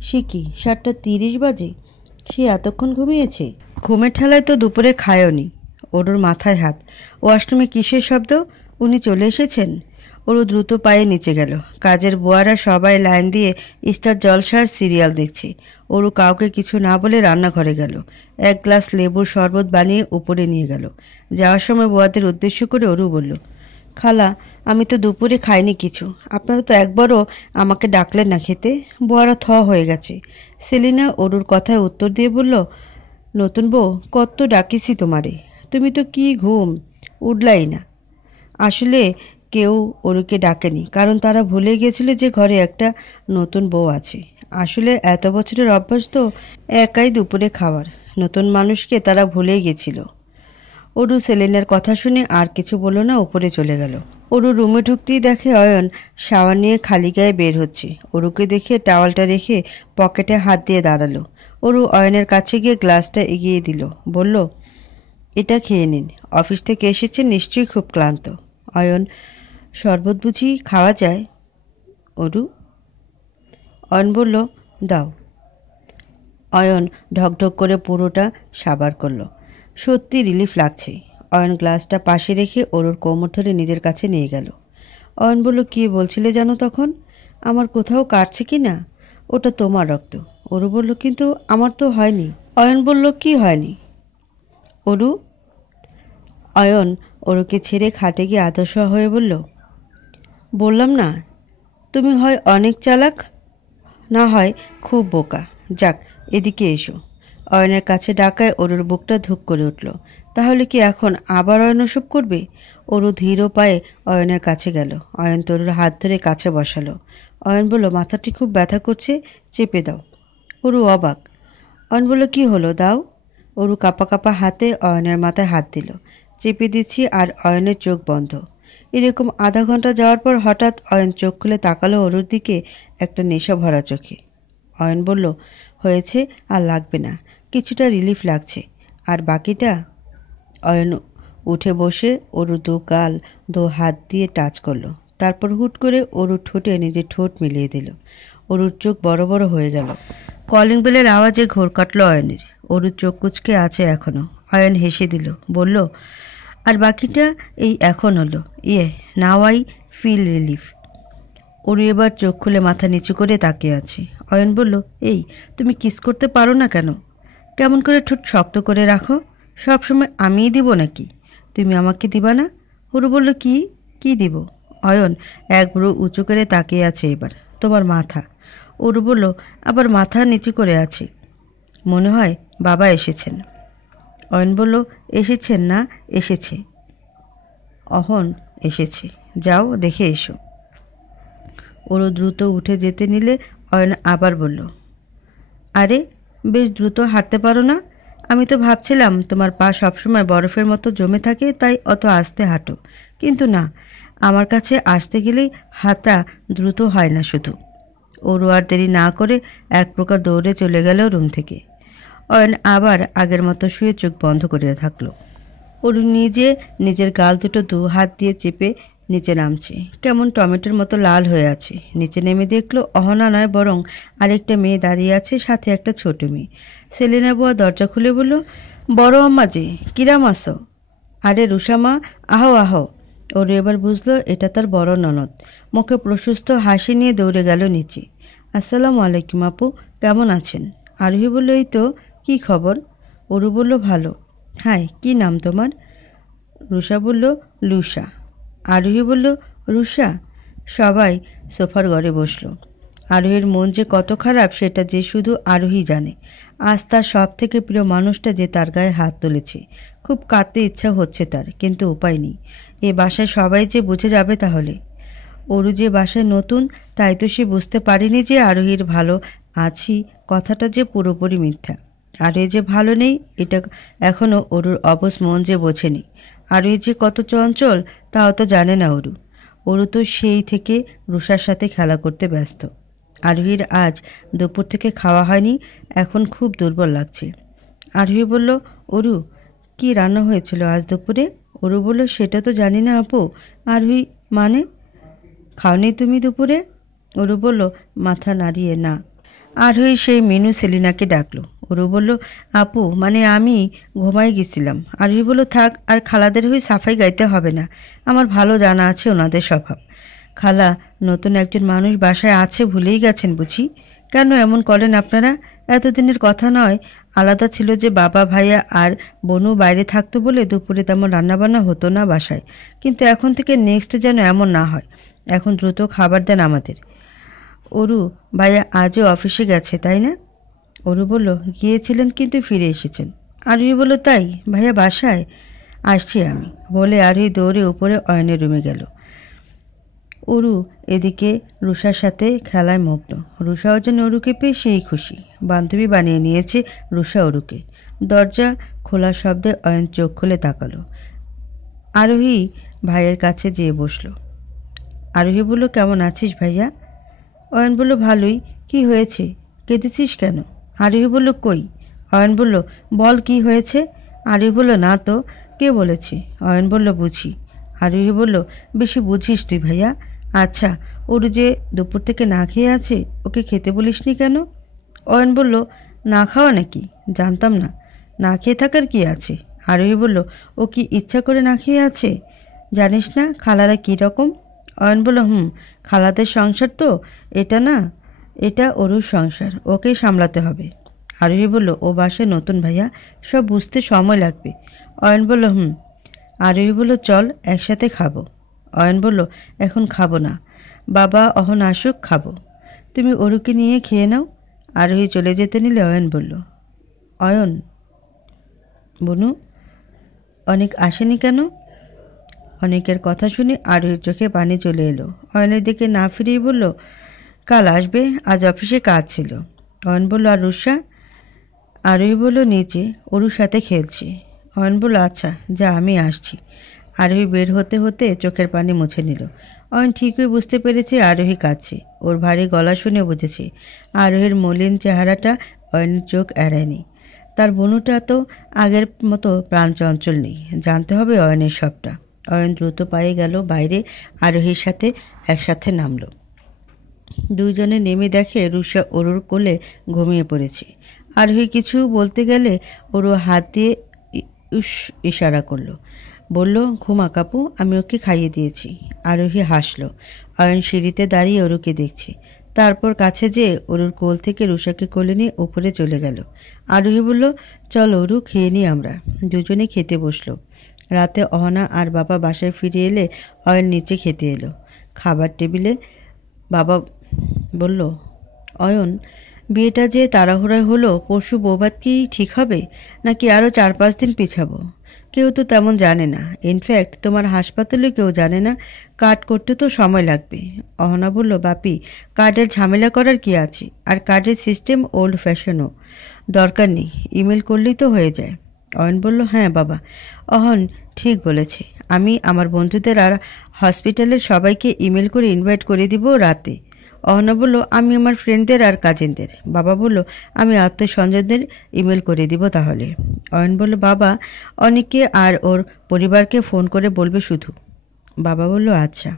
সে কি 7:30 বাজে? সে এতক্ষণ ঘুমিয়েছে? ঘুমের ঠেলায় তো দুপুরে খায়ওনি। ওরুর মাথায় হাত। ওয়াশরুমে কিসের শব্দ? উনি চলে এসেছেন? ওরু দ্রুত পায়ে নিচে গেল। কাজের বুয়ারা সবাই লাইন দিয়ে স্টার জলসার সিরিয়াল দেখছে। ওরু কাউকে কিছু না বলে রান্নাঘরে গেল। এক গ্লাস লেবুর শরবত বানিয়ে উপরে নিয়ে গেল। যাওয়ার সময় বুয়াদের উদ্দেশ্য করে ওরু বলল, খালা, আমি তো দুপুরে খাইনি কিছু, আপনারা তো একবারও আমাকে ডাকলেন না খেতে। বুয়ারা থ হয়ে গেছে। সেলিনা ওরুর কথায় উত্তর দিয়ে বলল, নতুন বউ, কত ডাকিছি তোমারে, তুমি তো কি ঘুম উঠলাই না। আসলে কেউ ওরুকে ডাকেনি, কারণ তারা ভুলে গিয়েছিল যে ঘরে একটা নতুন বউ আছে। আসলে এত বছরের অভ্যাস তো একাই দুপুরে খাওয়ার। নতুন মানুষকে তারা ভুলে গেছিল। ওরু সেলিনার কথা শুনে আর কিছু বলল না, উপরে চলে গেল। ওরু রুমে ঢুকতেই দেখে অয়ন শাওয়ার নিয়ে খালি গায়ে বের হচ্ছে। ওরুকে দেখে টাওয়ালটা রেখে পকেটে হাত দিয়ে দাঁড়ালো। ওরু অয়নের কাছে গিয়ে গ্লাসটা এগিয়ে দিল, বলল, এটা খেয়ে নিন, অফিস থেকে এসেছেন, নিশ্চয়ই খুব ক্লান্ত। অয়ন, শরবত বুঝি খাওয়া যায়? ওরু। অয়ন বলল, দাও। অয়ন ঢকঢক করে পুরোটা সাবার করলো। সত্যি রিলিফ লাগছে। অয়ন গ্লাসটা পাশে রেখে ওরুর কোমর ধরে নিজের কাছে নিয়ে গেল। অয়ন বলল, কী বলছিলে জানো তখন? আমার কোথাও কাটছে কি না? ওটা তোমার রক্ত। ওরু বলল, কিন্তু আমার তো হয়নি। অয়ন বলল, কি হয়নি? ওরু। অয়ন ওরুকে ছেড়ে খাটে গিয়ে আদর্শ হয়ে বলল, বললাম না, তুমি হয় অনেক চালাক, না হয় খুব বোকা। যাক, এদিকে এসো। অয়নের কাছে ডাকায় ওরুর বুকটা ধুক করে উঠল। তাহলে কি এখন আবার অয়ন ওসব করবে? ওরু ধীর পায়ে অয়নের কাছে গেল। অয়ন তরুর হাত ধরে কাছে বসালো। অয়ন বলল, মাথাটি খুব ব্যথা করছে, চেপে দাও। ওরু অবাক। অয়ন বলল, কি হলো, দাও। ওরু কাঁপা কাঁপা হাতে অয়নের মাথায় হাত দিল। চেপে দিচ্ছি, আর অয়নের চোখ বন্ধ। এরকম আধা ঘন্টা যাওয়ার পর হঠাৎ অয়ন চোখ খুলে তাকালো অরুর দিকে একটা নেশা ভরা চোখে। অয়ন বলল, হয়েছে, আর লাগবে না, কিছুটা রিলিফ লাগছে, আর বাকিটা। অয়ন উঠে বসে অরুর দু গাল দু হাত দিয়ে টাচ করলো, তারপর হুট করে অরুর ঠোঁটে নিজের ঠোঁট মিলিয়ে দিল। অরুর চোখ বড় বড় হয়ে গেল। কলিং বেলের আওয়াজে ঘোর কাটল অয়নের। অরুর চোখ কুচকে আছে এখনো। অয়ন হেসে দিল, বলল, আর বাকিটা এই এখন হলো। Now I feel relief. Aru এবার চোখ খুলে মাথা নিচু করে তাকিয়ে আছে। অয়ন বলল, এই তুমি কিস করতে পারো না কেন? কেমন করে ঠোঁট শক্ত করে রাখো? সবসময় আমিই দিব নাকি? তুমি আমাকে দিবা না? অরু বলল, কি দিব? অয়ন এক ভ্রু উঁচু করে তাকিয়ে আছে এবার। তোমার মাথা। অরু বলল, আবার মাথা নিচু করে আছে। মনে হয় বাবা এসেছেন। অয়ন বলল, এসেছেন না, এসেছে। অহন এসেছে, যাও দেখে এসো। অরু দ্রুত উঠে যেতে নিলে অয়ন আবার বলল, আরে বেশ দ্রুত হাঁটতে পারো না? আমি তো ভাবছিলাম তোমার পা সবসময় বরফের মতো জমে থাকে, তাই অত আস্তে হাঁটো। কিন্তু না, আমার কাছে আসতে গেলেই হাঁটা দ্রুত হয় না শুধু। অরু আর দেরি না করে এক প্রকার দৌড়ে চলে গেল রুম থেকে। অয়ন আবার আগের মতো শুয়ে চোখ বন্ধ করে থাকলো। অরু নিজের গাল দুটো দু হাত দিয়ে চেপে নিচে নামছে। কেমন টমেটোর মতো লাল হয়ে আছে। নিচে নেমে দেখলো অহনা নয়, বরং আরেকটা মেয়ে দাঁড়িয়ে আছে, সাথে একটা ছোট মেয়ে। সেলিনা বুয়া দরজা খুলে বলল, বড় আম্মা যে, কিরাম আসো? আরে রুষামা, আহো আহো। ওরু এবার বুঝলো এটা তার বড় ননদ। মুখে প্রশস্ত হাসি নিয়ে দৌড়ে গেল নিচে। আসসালামু আলাইকুম আপু, কেমন আছেন? আরোহী বলল, এই তো, কী খবর? অরু বলল, ভালো। হাই, কি নাম তোমার? রুষা বলল, লুষা। আরোহী বলল, রুষা। সবাই সোফার ঘরে বসলো। আরোহীর মন যে কত খারাপ সেটা যে শুধু আরোহী জানে। আজ তার সব থেকে প্রিয় মানুষটা যে তার গায়ে হাত তুলেছে। খুব কাঁদতে ইচ্ছা হচ্ছে তার, কিন্তু উপায় নেই। এ বাসায় সবাই যে বুঝে যাবে তাহলে। অরু যে বাসায় নতুন, তাই তো সে বুঝতে পারেনি যে আরোহীর ভালো আছি কথাটা যে পুরোপুরি মিথ্যা। আরোহী যে ভালো নেই এটা এখনও অরুর অবশ মন যে বোঝেনি। আরোহী যে কত চঞ্চল তাও তো জানে না অরু। অরু তো সেই থেকে রুষার সাথে খেলা করতে ব্যস্ত। আরোহীর আজ দুপুর থেকে খাওয়া হয়নি, এখন খুব দুর্বল লাগছে। আরোহী বলল, অরু, কি রান্না হয়েছিল আজ দুপুরে? অরু বলল, সেটা তো জানি না আপু। আরোহী, মানে খাওনি তুমি দুপুরে? অরু বলল, মাথা নাড়িয়ে না। আরোহী সেই মিনু সেলিনাকে ডাকলো। অরু বলল, আপু, মানে আমি ঘুমাই গেছিলাম। আরোহী বলল, থাক, আর খালাদের হয়ে সাফাই গাইতে হবে না, আমার ভালো জানা আছে ওনাদের স্বভাব। খালা, নতুন একজন মানুষ বাসায় আছে ভুলেই গেছেন বুঝি? কেন এমন করেন আপনারা? এতদিনের কথা নয়, আলাদা ছিল যে বাবা, ভাইয়া আর বনু বাইরে থাকতো বলে দুপুরে তেমন রান্নাবান্না হতো না বাসায়, কিন্তু এখন থেকে নেক্সট যেন এমন না হয়। এখন দ্রুত খাবার দেন আমাদের। অরু, ভাইয়া আজও অফিসে গেছে তাই না? অরু বলল, গিয়েছিলেন কিন্তু ফিরে এসেছেন। আরোহী বলল, তাই? ভাইয়া বাসায়? আসছি আমি, বলে আরোহী দৌড়ে উপরে অয়নের রুমে গেল। অরু এদিকে রুষার সাথে খেলায় মগ্ন। রুষাও যেন অরুকে পেয়ে সেই খুশি। বান্ধবী বানিয়ে নিয়েছে রুষা অরুকে। দরজা খোলার শব্দে অয়ন চোখ খুলে তাকালো। আরোহী ভাইয়ের কাছে যেয়ে বসলো। আরোহী বলল, কেমন আছিস ভাইয়া? অয়ন বলল, ভালোই। কি হয়েছে, কেঁদেছিস কেন? আরোহী বলল, কই। অয়ন বলল, বল কি হয়েছে? আরোহী বলল, না তো, কে বলেছে? অয়ন বলল, বুঝি। আরোহী বলল, বেশি বুঝিস তুই ভাইয়া। আচ্ছা, ওর যে দুপুর থেকে না খেয়ে আছে, ওকে খেতে বলিসনি কেন? অয়ন বলল, না খাওয়া নাকি? জানতাম না। না খেয়ে থাকার কি আছে? আরোহী বলল, ও কি ইচ্ছা করে না খেয়ে আছে? জানিস না খালারা কী রকম? অয়ন বলল, খালাদের সংসার তো এটা না, এটা অরুর সংসার, ওকেই সামলাতে হবে। আরোহী বলল, ও বাসায় নতুন ভাইয়া, সব বুঝতে সময় লাগবে। অয়ন বলল, আরোহী বলল, চল একসাথে খাবো। অয়ন বলল, এখন খাবো না, বাবা অহন আসুক খাবো। তুমি অরুকে নিয়ে খেয়ে নাও। আরোহী চলে যেতে নিলে অয়ন বলল, অয়ন, বনু, অনেক আসেনি কেন? অনেকের কথা শুনে আরোহীর চোখে পানি চলে এলো। অয়নের দিকে না ফিরেই বলল, কাল আসবে, আজ অফিসে কাজ ছিল। অয়ন বলল, আর রুষা? আরোহী বলল, নিচে অরুর সাথে খেলছি। অয়ন বলল, আচ্ছা যা, আমি আসছি। আরোহী বের হতে হতে চোখের পানি মুছে নিল। অয়ন ঠিকই বুঝতে পেরেছে আরোহী কাঁদছে। ওর ভারী গলা শুনে বুঝেছে আরোহীর মলিন চেহারাটা অয়নের চোখ এড়ায়নি। তার বনুটা তো আগের মতো প্রাণচঞ্চল নেই। জানতে হবে অয়নের সবটা। অয়ন দ্রুত পায়ে গেল বাইরে, আরোহীর সাথে একসাথে নামলো। দুইজনে নেমে দেখে রুষা অরুর কোলে ঘুমিয়ে পড়েছে। আরোহী কিছু বলতে গেলে অরু হাত দিয়ে ইশারা করলো, বলল, ঘুমা কাপু, আমি ওকে খাইয়ে দিয়েছি। আরোহী হাসলো। অয়ন সিঁড়িতে দাঁড়িয়ে অরুকে দেখছে। তারপর কাছে যেয়ে অরুর কোল থেকে রুষাকে কোলে নিয়ে উপরে চলে গেল। আরোহী বলল, চলো অরু, খেয়ে নিই আমরা। দুজনে খেতে বসলো। রাতে অহনা আর বাবা বাসায় ফিরে এলে অয়ন নিচে খেতে এলো। খাবার টেবিলে বাবা বলল, অয়ন, বিয়েটা যে তাড়াহুড়োয় হলো, পরশু বৌভাত কি ঠিক হবে, নাকি আরও 4-5 দিন পিছাবো? কেউ তো তেমন জানে না। ইনফ্যাক্ট তোমার হাসপাতালে কেউ জানে না। কার্ড করতে তো সময় লাগবে। অহনা বলল, বাপি, কার্ডের ঝামেলা করার কি আছে? আর কার্ডের সিস্টেম ওল্ড ফ্যাশনও, দরকার নেই, ইমেল করলেই তো হয়ে যায়। অয়ন বলল, হ্যাঁ বাবা, অহন ঠিক বলেছে। আমি আমার বন্ধুদের আর হসপিটালের সবাইকে ইমেল করে ইনভাইট করে দিব রাতে। অহনা বলল, আমি আমার ফ্রেন্ডদের আর কাজিনদের। বাবা বলল, আমি আত্মীয়স্বজনদের ইমেল করে দিব তাহলে। অয়ন বলল, বাবা, অনেকে আর ওর পরিবারকে ফোন করে বলবে শুধু। বাবা বলল, আচ্ছা।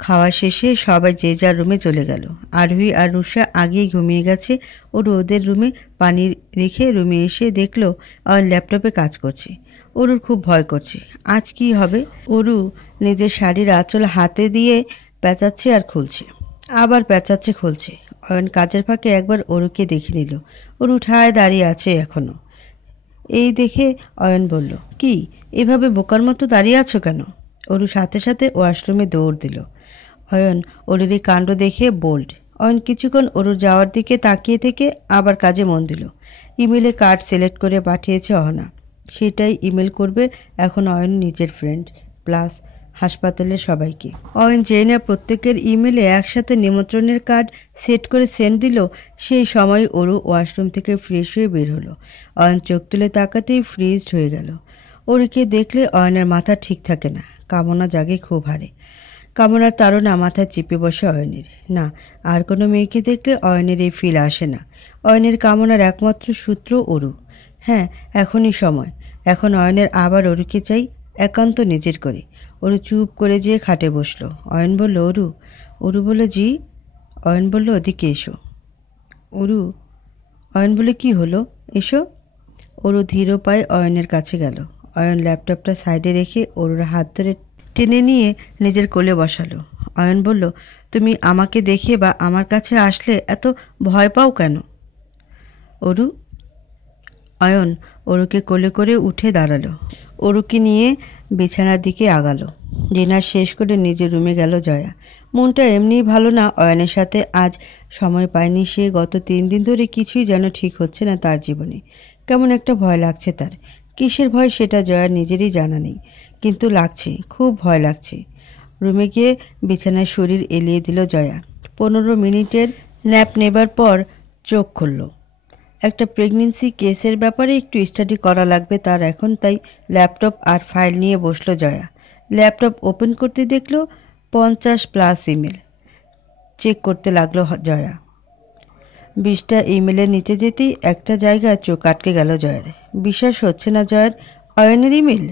খাওয়া শেষে সবাই যে যার রুমে চলে গেল। আরোহী আর রুষা আগেই ঘুমিয়ে গেছে। ওদের রুমে পানি রেখে রুমে এসে দেখলো অয়ন ল্যাপটপে কাজ করছে। অরুর খুব ভয় করছে। আজ কি হবে? অরু নিজের শাড়ির আঁচল হাতে দিয়ে পেঁচাচ্ছে আর খুলছে, আবার পেঁচাচ্ছে খুলছে। অয়ন কাজের ফাঁকে একবার অরুকে দেখে নিল। অরু ঠায় দাঁড়িয়ে আছে এখনো। এই দেখে অয়ন বলল, কি এভাবে বোকার মতো দাঁড়িয়ে আছো কেন? অরু সাথে সাথে ওয়াশরুমে দৌড় দিল। অয়ন অরুর এই কাণ্ড দেখে বোল্ড। অয়ন কিছুক্ষণ অরুর যাওয়ার দিকে তাকিয়ে থেকে আবার কাজে মন দিল। ইমেলে কার্ড সিলেক্ট করে পাঠিয়েছে অহনা। সেটাই ইমেল করবে এখন অয়ন নিজের ফ্রেন্ড প্লাস হাসপাতালের সবাইকে। অয়ন যেই না প্রত্যেকের ইমেলে একসাথে নিমন্ত্রণের কার্ড সেট করে সেন্ড দিল, সেই সময় অরু ওয়াশরুম থেকে ফ্রেশ হয়ে বের হলো। অয়ন চোখ তুলে তাকাতেই ফ্রিজড হয়ে গেল। অরুকে দেখলে অয়নের মাথা ঠিক থাকে না, কামনা জাগে খুব হারে। কামনার তাড়না মাথায় চেপে বসে অয়নের। না, আর কোনো মেয়েকে দেখলে অয়নের এই ফিল আসে না। অয়নের কামনার একমাত্র সূত্র অরু। হ্যাঁ, এখনই সময়। এখন অয়নের আবার অরুকে চাই, একান্ত নিজের করে। অরু চুপ করে যেয়ে খাটে বসলো। অয়ন বলল, অরু। অরু বলল, জি। অয়ন বলল, ওদিকে এসো। অরু। অয়ন বলে, কি হলো, এসো। অরু ধীর পায়ে অয়নের কাছে গেল। অয়ন ল্যাপটপটা সাইডে রেখে অরুর হাত ধরে টেনে নিয়ে নিজের কোলে বসালো। অয়ন বলল, তুমি আমাকে দেখে বা আমার কাছে আসলে এত ভয় পাও কেন? অরু। অয়ন অরুকে কোলে করে উঠে দাঁড়ালো। অরুকে নিয়ে বিছানার দিকে আগালো। ডিনার শেষ করে নিজের রুমে গেল জয়া। মনটা এমনিই ভালো না। অয়নের সাথে আজ সময় পায়নি সে। গত 3 দিন ধরে কিছুই যেন ঠিক হচ্ছে না তার জীবনে। কেমন একটা ভয় লাগছে তার। কিসের ভয় সেটা জয়ার নিজেরই জানা নেই, কিন্তু লাগছে, খুব ভয় লাগছে। রুমে গিয়ে বিছানায় শরীর এলিয়ে দিল জয়া। 15 মিনিটের ন্যাপ নেবার পর চোখ খুলল। একটা প্রেগনেন্সি কেসের ব্যাপারে একটু স্টাডি করা লাগবে তার এখন, তাই ল্যাপটপ আর ফাইল নিয়ে বসলো জয়া। ল্যাপটপ ওপেন করতে দেখলো 50+ ইমেল। চেক করতে লাগলো জয়া। 20টা ইমেলের নিচে যেতেই একটা জায়গায় চোখ আটকে গেল জয়ার। বিশ্বাস হচ্ছে না জয়ার, অয়নের ইমেল।